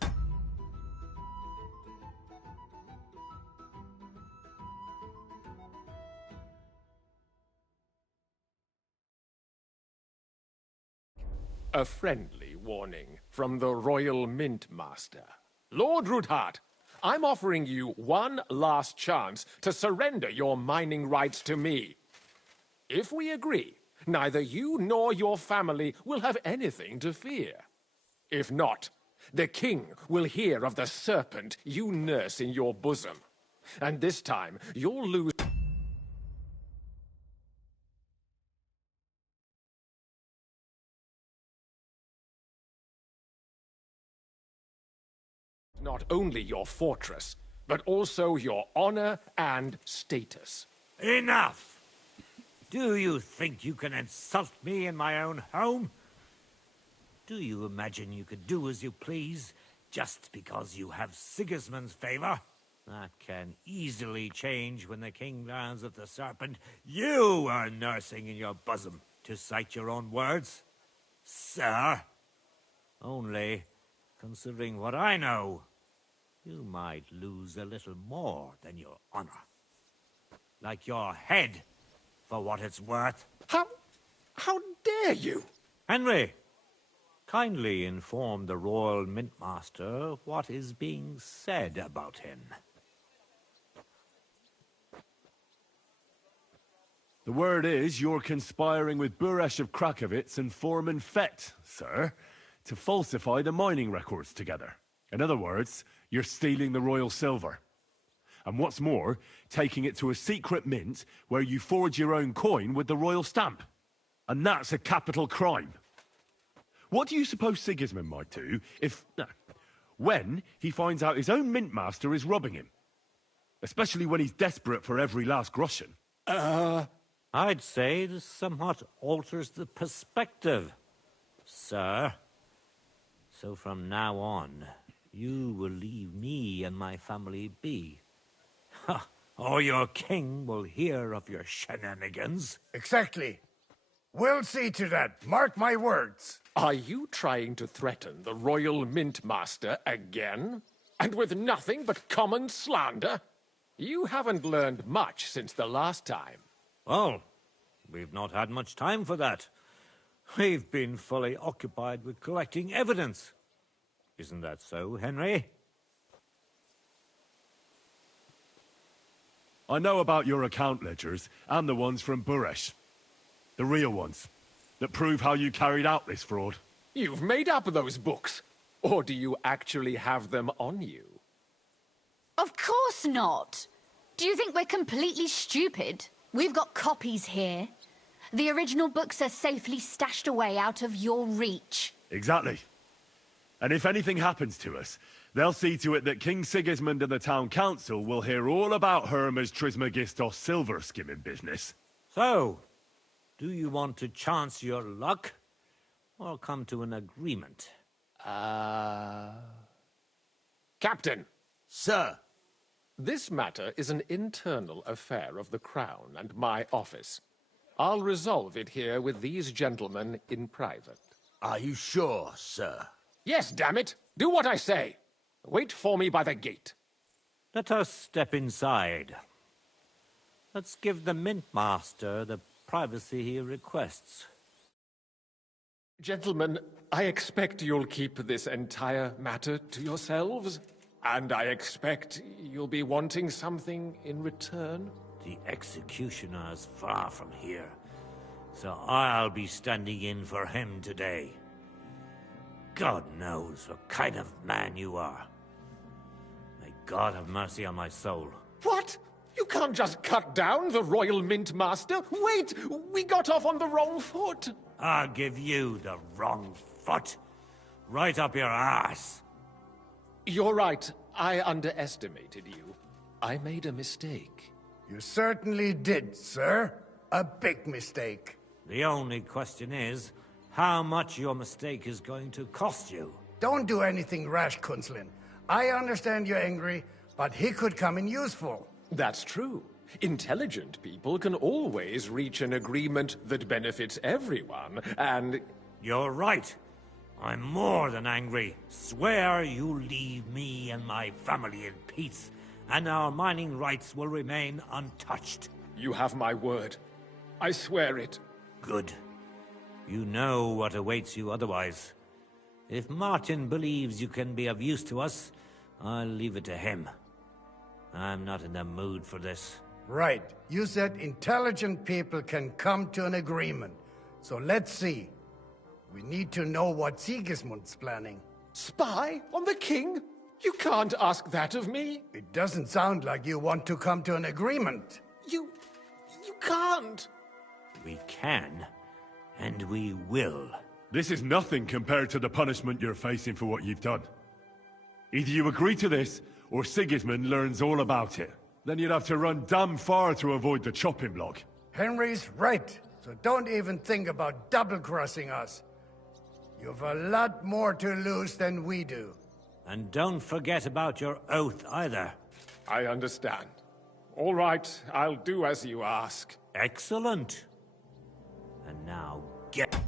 A friendly warning from the Royal Mint Master. Lord Ruthard, I'm offering you one last chance to surrender your mining rights to me. If we agree, neither you nor your family will have anything to fear. If not, the king will hear of the serpent you nurse in your bosom. And this time, you'll lose not only your fortress, but also your honor and status. Enough! Do you think you can insult me in my own home? Do you imagine you could do as you please just because you have Sigismund's favor? That can easily change when the king learns of the serpent you are nursing in your bosom, to cite your own words. Sir, only, considering what I know, you might lose a little more than your honor. Like your head, for what it's worth. How dare you? Henry, kindly inform the Royal Mintmaster what is being said about him. The word is you're conspiring with Buresh of Krakowitz and Foreman Fett, sir, to falsify the mining records together. In other words, you're stealing the royal silver. And what's more, taking it to a secret mint where you forge your own coin with the royal stamp. And that's a capital crime. What do you suppose Sigismund might do when he finds out his own mintmaster is robbing him? Especially when he's desperate for every last groschen. I'd say this somewhat alters the perspective, sir. So from now on, you will leave me and my family be. Or your king will hear of your shenanigans. Exactly. We'll see to that. Mark my words. Are you trying to threaten the Royal Mintmaster again? And with nothing but common slander? You haven't learned much since the last time. Well, we've not had much time for that. We've been fully occupied with collecting evidence. Isn't that so, Henry? I know about your account ledgers and the ones from Buresh. The real ones, that prove how you carried out this fraud. You've made up those books. Or do you actually have them on you? Of course not. Do you think we're completely stupid? We've got copies here. The original books are safely stashed away out of your reach. Exactly. And if anything happens to us, they'll see to it that King Sigismund and the town council will hear all about Hermes Trismegistos silver skimming business. So, do you want to chance your luck, or come to an agreement? Captain! Sir! This matter is an internal affair of the Crown and my office. I'll resolve it here with these gentlemen in private. Are you sure, sir? Yes, damn it! Do what I say! Wait for me by the gate. Let us step inside. Let's give the Mintmaster the privacy he requests. Gentlemen, I expect you'll keep this entire matter to yourselves. And I expect you'll be wanting something in return? The executioner is far from here, so I'll be standing in for him today. God knows what kind of man you are. May God have mercy on my soul. What? You can't just cut down the Royal Mintmaster? Wait! We got off on the wrong foot! I'll give you the wrong foot. Right up your ass. You're right. I underestimated you. I made a mistake. You certainly did, sir. A big mistake. The only question is, how much your mistake is going to cost you. Don't do anything rash, Kunzlin. I understand you're angry, but he could come in useful. That's true. Intelligent people can always reach an agreement that benefits everyone, and... You're right. I'm more than angry. Swear you leave me and my family in peace, and our mining rights will remain untouched. You have my word. I swear it. Good. You know what awaits you otherwise. If Martin believes you can be of use to us, I'll leave it to him. I'm not in the mood for this. Right. You said intelligent people can come to an agreement. So let's see. We need to know what Sigismund's planning. Spy on the king? You can't ask that of me. It doesn't sound like you want to come to an agreement. You can't. We can, and we will. This is nothing compared to the punishment you're facing for what you've done. Either you agree to this, or Sigismund learns all about it. Then you'd have to run damn far to avoid the chopping block. Henry's right, so don't even think about double-crossing us. You've a lot more to lose than we do. And don't forget about your oath either. I understand. All right, I'll do as you ask. Excellent. And now, get...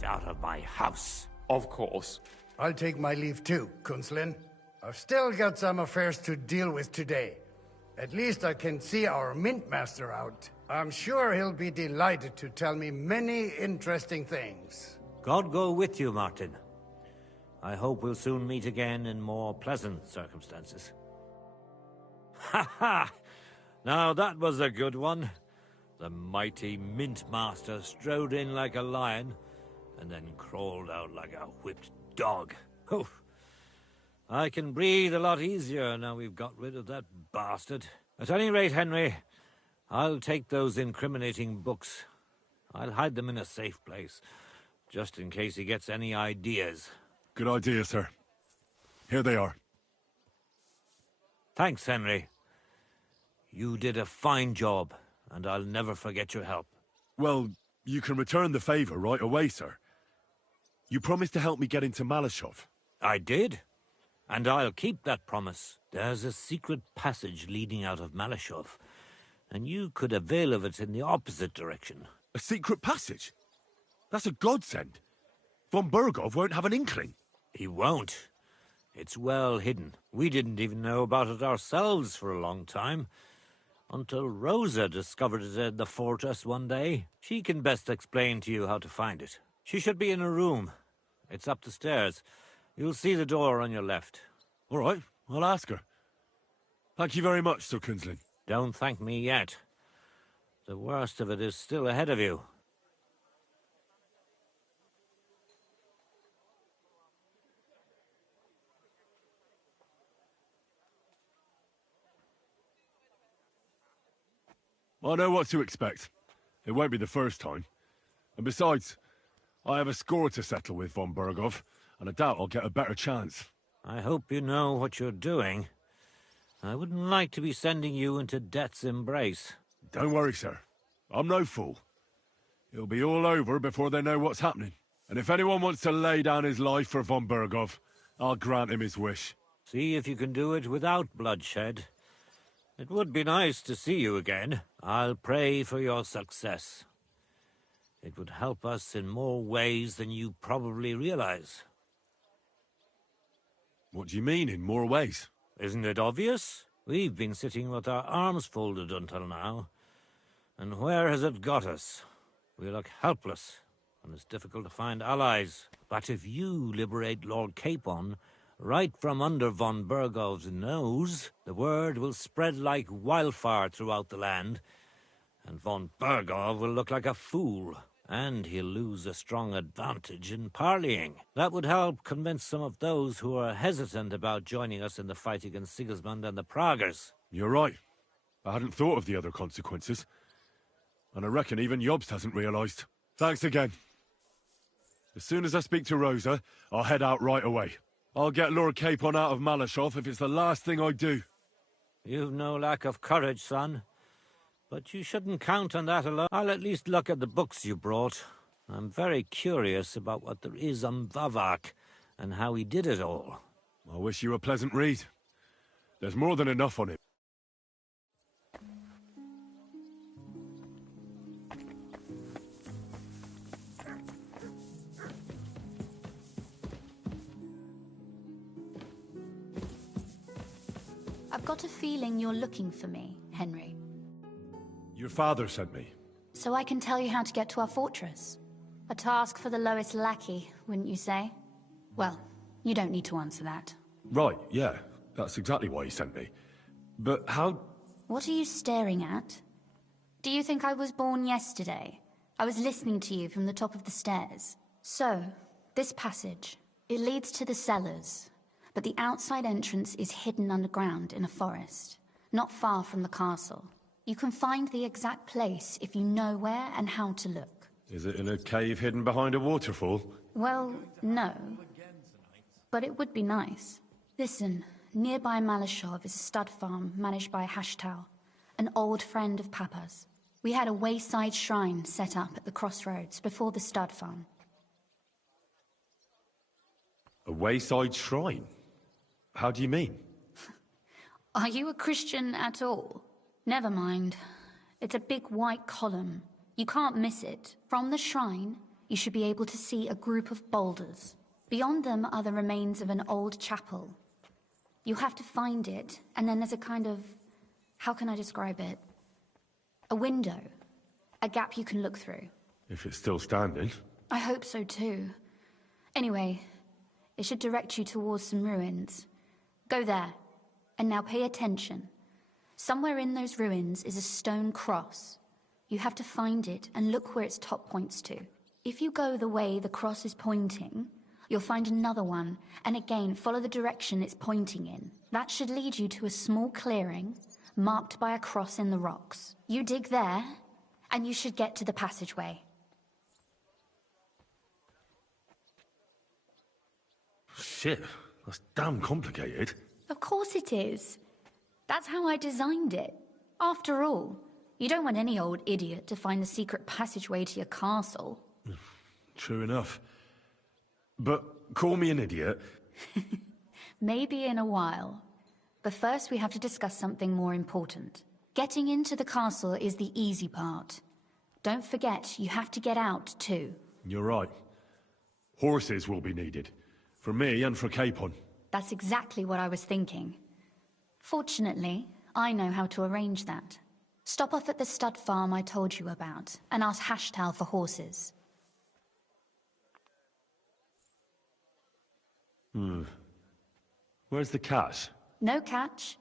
Get out of my house. Of course. I'll take my leave too, Kunslin. I've still got some affairs to deal with today. At least I can see our Mint Master out. I'm sure he'll be delighted to tell me many interesting things. God go with you, Martin. I hope we'll soon meet again in more pleasant circumstances. Ha ha! Now that was a good one. The mighty Mint Master strode in like a lion, and then crawled out like a whipped dog. Oof. I can breathe a lot easier now we've got rid of that bastard. At any rate, Henry, I'll take those incriminating books. I'll hide them in a safe place, just in case he gets any ideas. Good idea, sir. Here they are. Thanks, Henry. You did a fine job, and I'll never forget your help. Well, you can return the favor right away, sir. You promised to help me get into Malashov. I did. And I'll keep that promise. There's a secret passage leading out of Malashov, and you could avail of it in the opposite direction. A secret passage? That's a godsend. Von Bergov won't have an inkling. He won't. It's well hidden. We didn't even know about it ourselves for a long time, until Rosa discovered it in the fortress one day. She can best explain to you how to find it. She should be in a room. It's up the stairs. You'll see the door on your left. All right, I'll ask her. Thank you very much, Sir Kunslin. Don't thank me yet. The worst of it is still ahead of you. I know what to expect. It won't be the first time. And besides, I have a score to settle with Von Bergov, and I doubt I'll get a better chance. I hope you know what you're doing. I wouldn't like to be sending you into death's embrace. Don't worry, sir. I'm no fool. It'll be all over before they know what's happening. And if anyone wants to lay down his life for Von Bergov, I'll grant him his wish. See if you can do it without bloodshed. It would be nice to see you again. I'll pray for your success. It would help us in more ways than you probably realize. What do you mean, in more ways? Isn't it obvious? We've been sitting with our arms folded until now. And where has it got us? We look helpless, and it's difficult to find allies. But if you liberate Lord Capon, right from under von Bergov's nose, the word will spread like wildfire throughout the land, and von Bergov will look like a fool. And he'll lose a strong advantage in parleying. That would help convince some of those who are hesitant about joining us in the fight against Sigismund and the Praguers. You're right. I hadn't thought of the other consequences. And I reckon even Jobst hasn't realised. Thanks again. As soon as I speak to Rosa, I'll head out right away. I'll get Lord Capon out of Malashov if it's the last thing I do. You've no lack of courage, son. But you shouldn't count on that alone. I'll at least look at the books you brought. I'm very curious about what there is on Vavak and how he did it all. I wish you a pleasant read. There's more than enough on it. I've got a feeling you're looking for me, Henry. Your father sent me. So I can tell you how to get to our fortress. A task for the lowest lackey, wouldn't you say? Well, you don't need to answer that. Right, yeah. That's exactly why he sent me. But how... What are you staring at? Do you think I was born yesterday? I was listening to you from the top of the stairs. So, this passage, it leads to the cellars, but the outside entrance is hidden underground in a forest, not far from the castle. You can find the exact place if you know where and how to look. Is it in a cave hidden behind a waterfall? Well, no. But it would be nice. Listen, nearby Malashov is a stud farm managed by Hashtal, an old friend of Papa's. We had a wayside shrine set up at the crossroads before the stud farm. A wayside shrine? How do you mean? Are you a Christian at all? Never mind. It's a big white column. You can't miss it. From the shrine, you should be able to see a group of boulders. Beyond them are the remains of an old chapel. You have to find it, and then there's a kind of... how can I describe it? A window. A gap you can look through. If it's still standing. I hope so too. Anyway, it should direct you towards some ruins. Go there. And now pay attention. Somewhere in those ruins is a stone cross. You have to find it and look where its top points to. If you go the way the cross is pointing, you'll find another one, and again follow the direction it's pointing in. That should lead you to a small clearing, marked by a cross in the rocks. You dig there, and you should get to the passageway. Shit, that's damn complicated. Of course it is. That's how I designed it. After all, you don't want any old idiot to find the secret passageway to your castle. True enough. But call me an idiot. Maybe in a while. But first we have to discuss something more important. Getting into the castle is the easy part. Don't forget, you have to get out too. You're right. Horses will be needed. For me and for Capon. That's exactly what I was thinking. Fortunately, I know how to arrange that. Stop off at the stud farm I told you about, and ask Hashtal for horses. Where's the cash? No catch.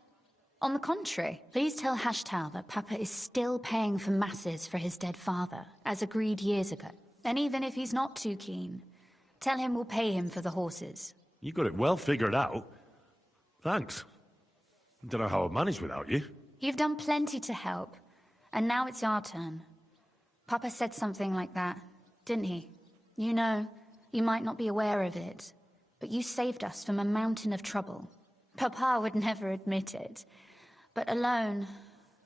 On the contrary, please tell Hashtal that Papa is still paying for masses for his dead father, as agreed years ago. And even if he's not too keen, tell him we'll pay him for the horses. You got it well figured out. Thanks. Don't know how I'd manage without you. You've done plenty to help, and now it's our turn. Papa said something like that, didn't he? You know, you might not be aware of it, but you saved us from a mountain of trouble. Papa would never admit it, but alone,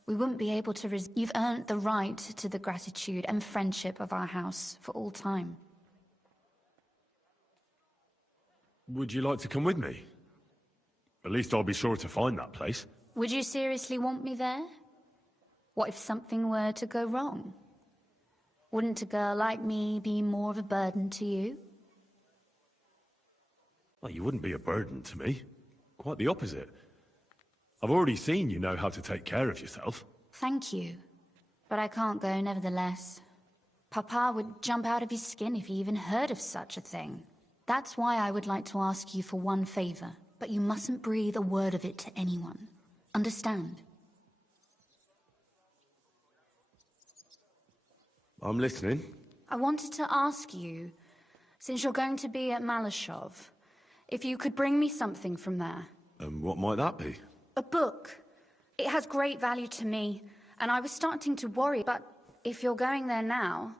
we wouldn't be able to You've earned the right to the gratitude and friendship of our house for all time. Would you like to come with me? At least I'll be sure to find that place. Would you seriously want me there? What if something were to go wrong? Wouldn't a girl like me be more of a burden to you? Well, you wouldn't be a burden to me. Quite the opposite. I've already seen you know how to take care of yourself. Thank you. But I can't go nevertheless. Papa would jump out of his skin if he even heard of such a thing. That's why I would like to ask you for one favor, but you mustn't breathe a word of it to anyone. Understand? I'm listening. I wanted to ask you, since you're going to be at Malashov, if you could bring me something from there. And what might that be? A book. It has great value to me, and I was starting to worry, but if you're going there now...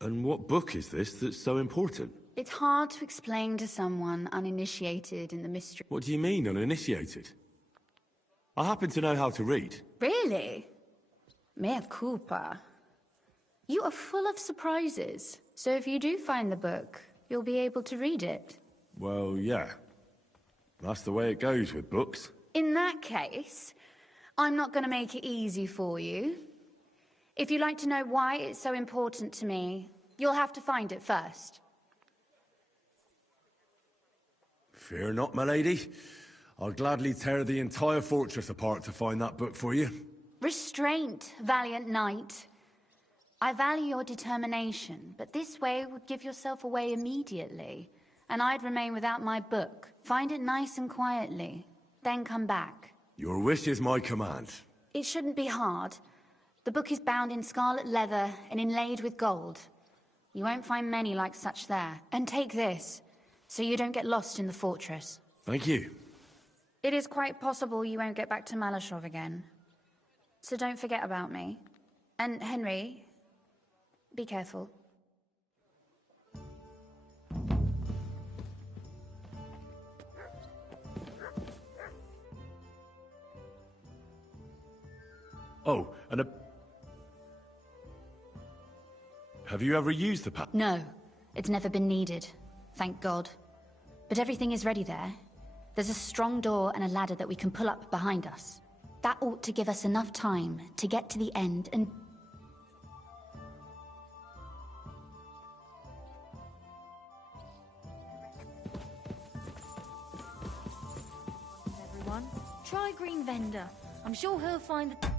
And what book is this that's so important? It's hard to explain to someone uninitiated in the mystery. What do you mean, uninitiated? I happen to know how to read. Really? Mea culpa. You are full of surprises. So if you do find the book, you'll be able to read it. Well, yeah. That's the way it goes with books. In that case, I'm not going to make it easy for you. If you'd like to know why it's so important to me, you'll have to find it first. Fear not, my lady. I'll gladly tear the entire fortress apart to find that book for you. Restraint, valiant knight. I value your determination, but this way would give yourself away immediately, and I'd remain without my book. Find it nice and quietly, then come back. Your wish is my command. It shouldn't be hard. The book is bound in scarlet leather and inlaid with gold. You won't find many like such there. And take this, so you don't get lost in the fortress. Thank you. It is quite possible you won't get back to Malashov again. So don't forget about me. And Henry, be careful. Oh, and have you ever used the path? No, it's never been needed. Thank God. But everything is ready there. There's a strong door and a ladder that we can pull up behind us. That ought to give us enough time to get to the end and... Everyone, try Green Vendor. I'm sure he'll find the...